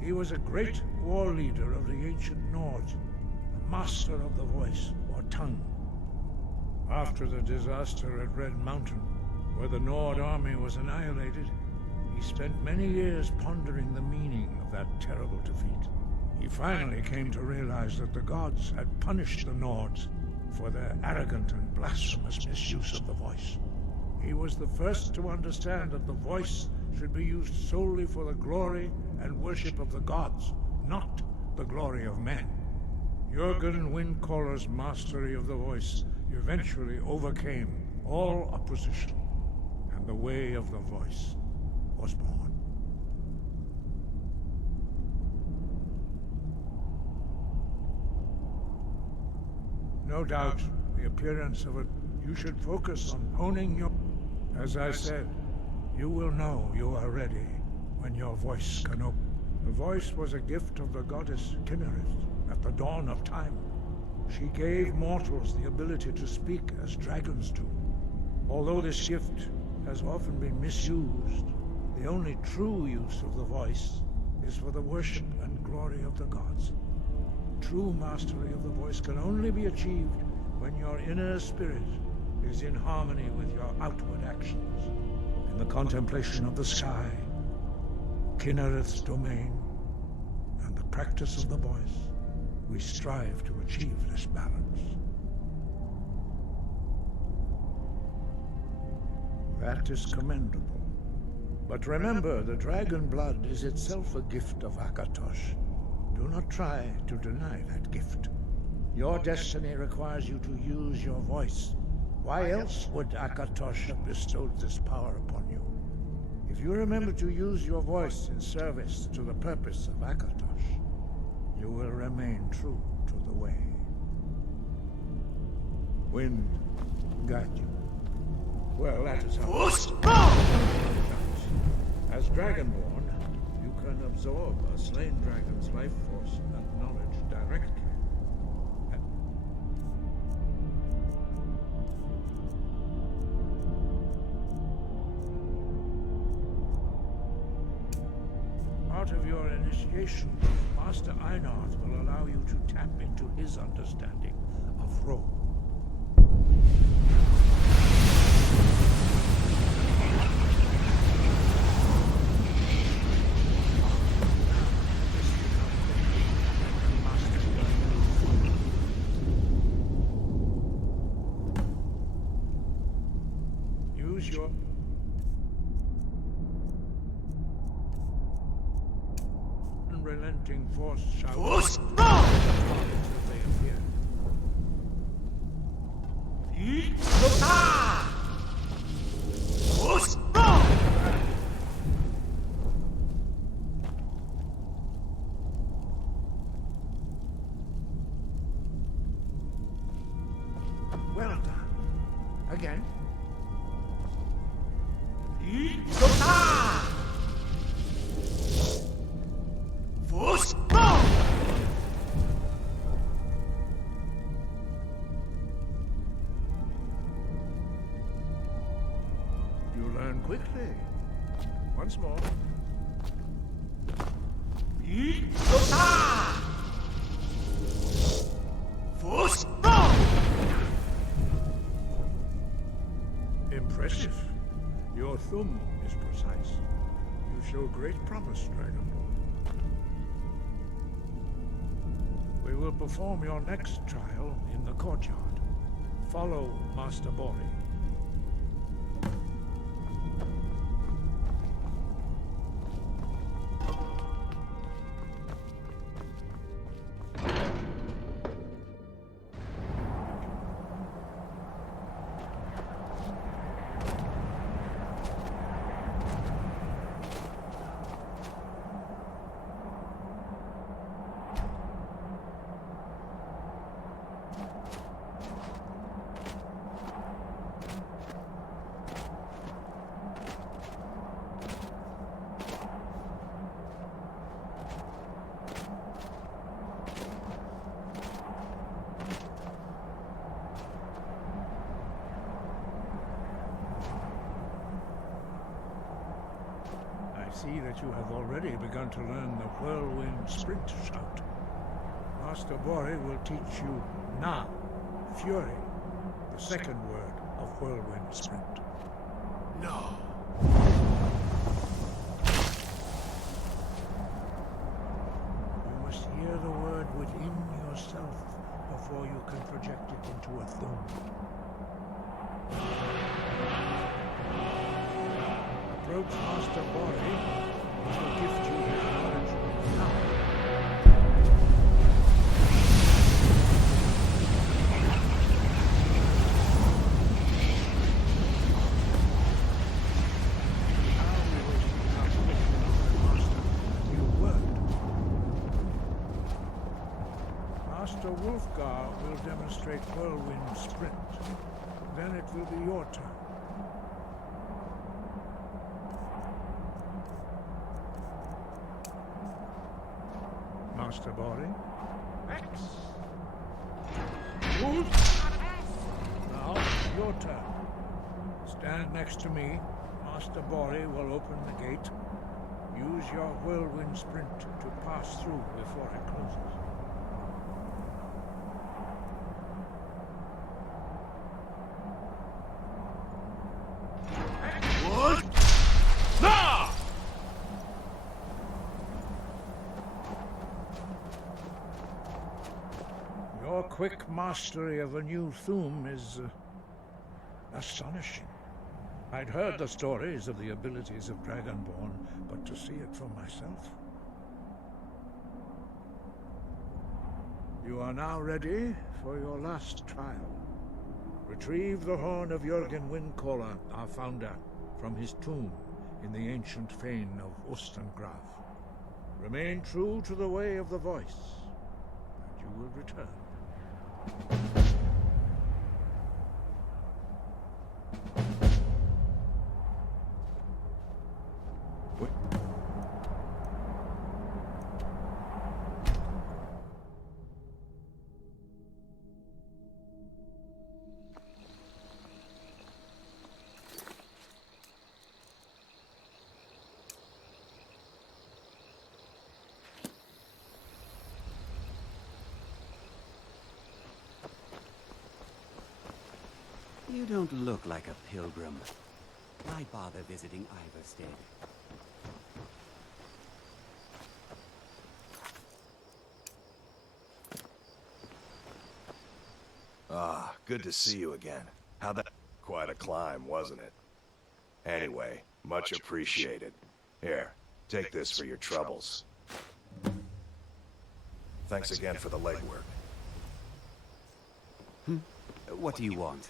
He was a great war leader of the ancient Nords, a master of the voice, or tongue. After the disaster at Red Mountain, where the Nord army was annihilated, he spent many years pondering the meaning of that terrible defeat. He finally came to realize that the gods had punished the Nords for their arrogant and blasphemous misuse of the voice. He was the first to understand that the voice should be used solely for the glory and worship of the gods, not the glory of men. Jürgen Windcaller's mastery of the voice eventually overcame all opposition, and the way of the voice was born. No doubt, the appearance of it, you should focus on honing your... As I said, you will know you are ready when your voice can open. The voice was a gift of the goddess Kinnereth at the dawn of time. She gave mortals the ability to speak as dragons do. Although this gift has often been misused, the only true use of the voice is for the worship and glory of the gods. True mastery of the voice can only be achieved when your inner spirit is in harmony with your outward actions. In the contemplation of the sky, Kinnereth's domain, and the practice of the voice, we strive to achieve this balance. That is commendable. But remember, the dragon blood is itself a gift of Akatosh. Do not try to deny that gift. Your destiny requires you to use your voice. Why else would Akatosh have bestowed this power upon you? If you remember to use your voice in service to the purpose of Akatosh, you will remain true to the way. Wind, guide you. Well, that is how... As Dragonborn, you can absorb a slain dragon's life force and knowledge directly. Part of your initiation, Master Einarth will allow you to tap into his understanding of role. Use your... unrelenting force shall... Well done. Again. You learn quickly. Once more. Impressive. Your thumb is precise. You show great promise, Dragonborn. We will perform your next trial in the courtyard. Follow Master Bori. I see that you have already begun to learn the whirlwind sprint shout. Master Bori will teach you now, Fury, the second word of whirlwind sprint. No. You must hear the word within yourself before you can project it into a thum. Approach Master Bori, who will gift you his knowledge now. Now we will speak our mission of the Master a new word. Master Wolfgar will demonstrate whirlwind sprint. Then it will be your turn. Master Bori. X. Now, your turn. Stand next to me. Master Bori will open the gate. Use your whirlwind sprint to pass through before it closes. What? Now! Your quick mastery of a new thum is astonishing. I'd heard the stories of the abilities of Dragonborn, but to see it for myself. You are now ready for your last trial. Retrieve the horn of Jürgen Windcaller, our founder, from his tomb in the ancient fane of Ostengraf. Remain true to the way of the voice, and you will return. You don't look like a pilgrim. Why bother visiting Ivarstead? Ah, good to see you again. How'd that... Quite a climb, wasn't it? Anyway, much appreciated. Here, take this for your troubles. Thanks again for the legwork. What do you want?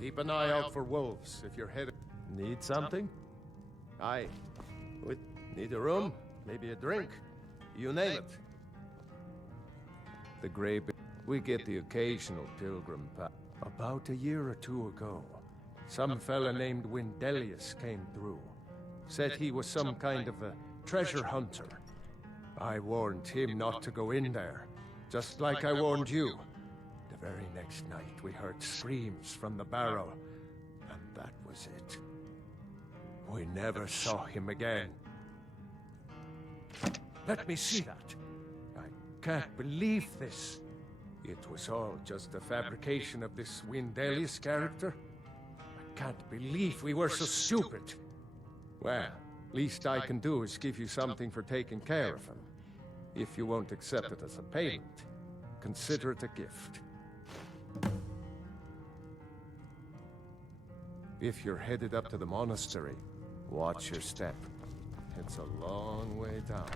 Keep an eye out for wolves if you're headed. Need something? Aye. Need a room? Maybe a drink? You name it. The Grey Beard. We get the occasional pilgrim path. About a year or two ago, some fella named Windelius came through. Said he was some kind of a treasure hunter. I warned him not to go in there, just like I warned you. The very next night, we heard screams from the barrow, and that was it. We never saw him again. Let me see that. I can't believe this. It was all just a fabrication of this Windelius character. I can't believe we were so stupid. Well, least I can do is give you something for taking care of him. If you won't accept it as a payment, consider it a gift. If you're headed up to the monastery, watch your step. It's a long way down.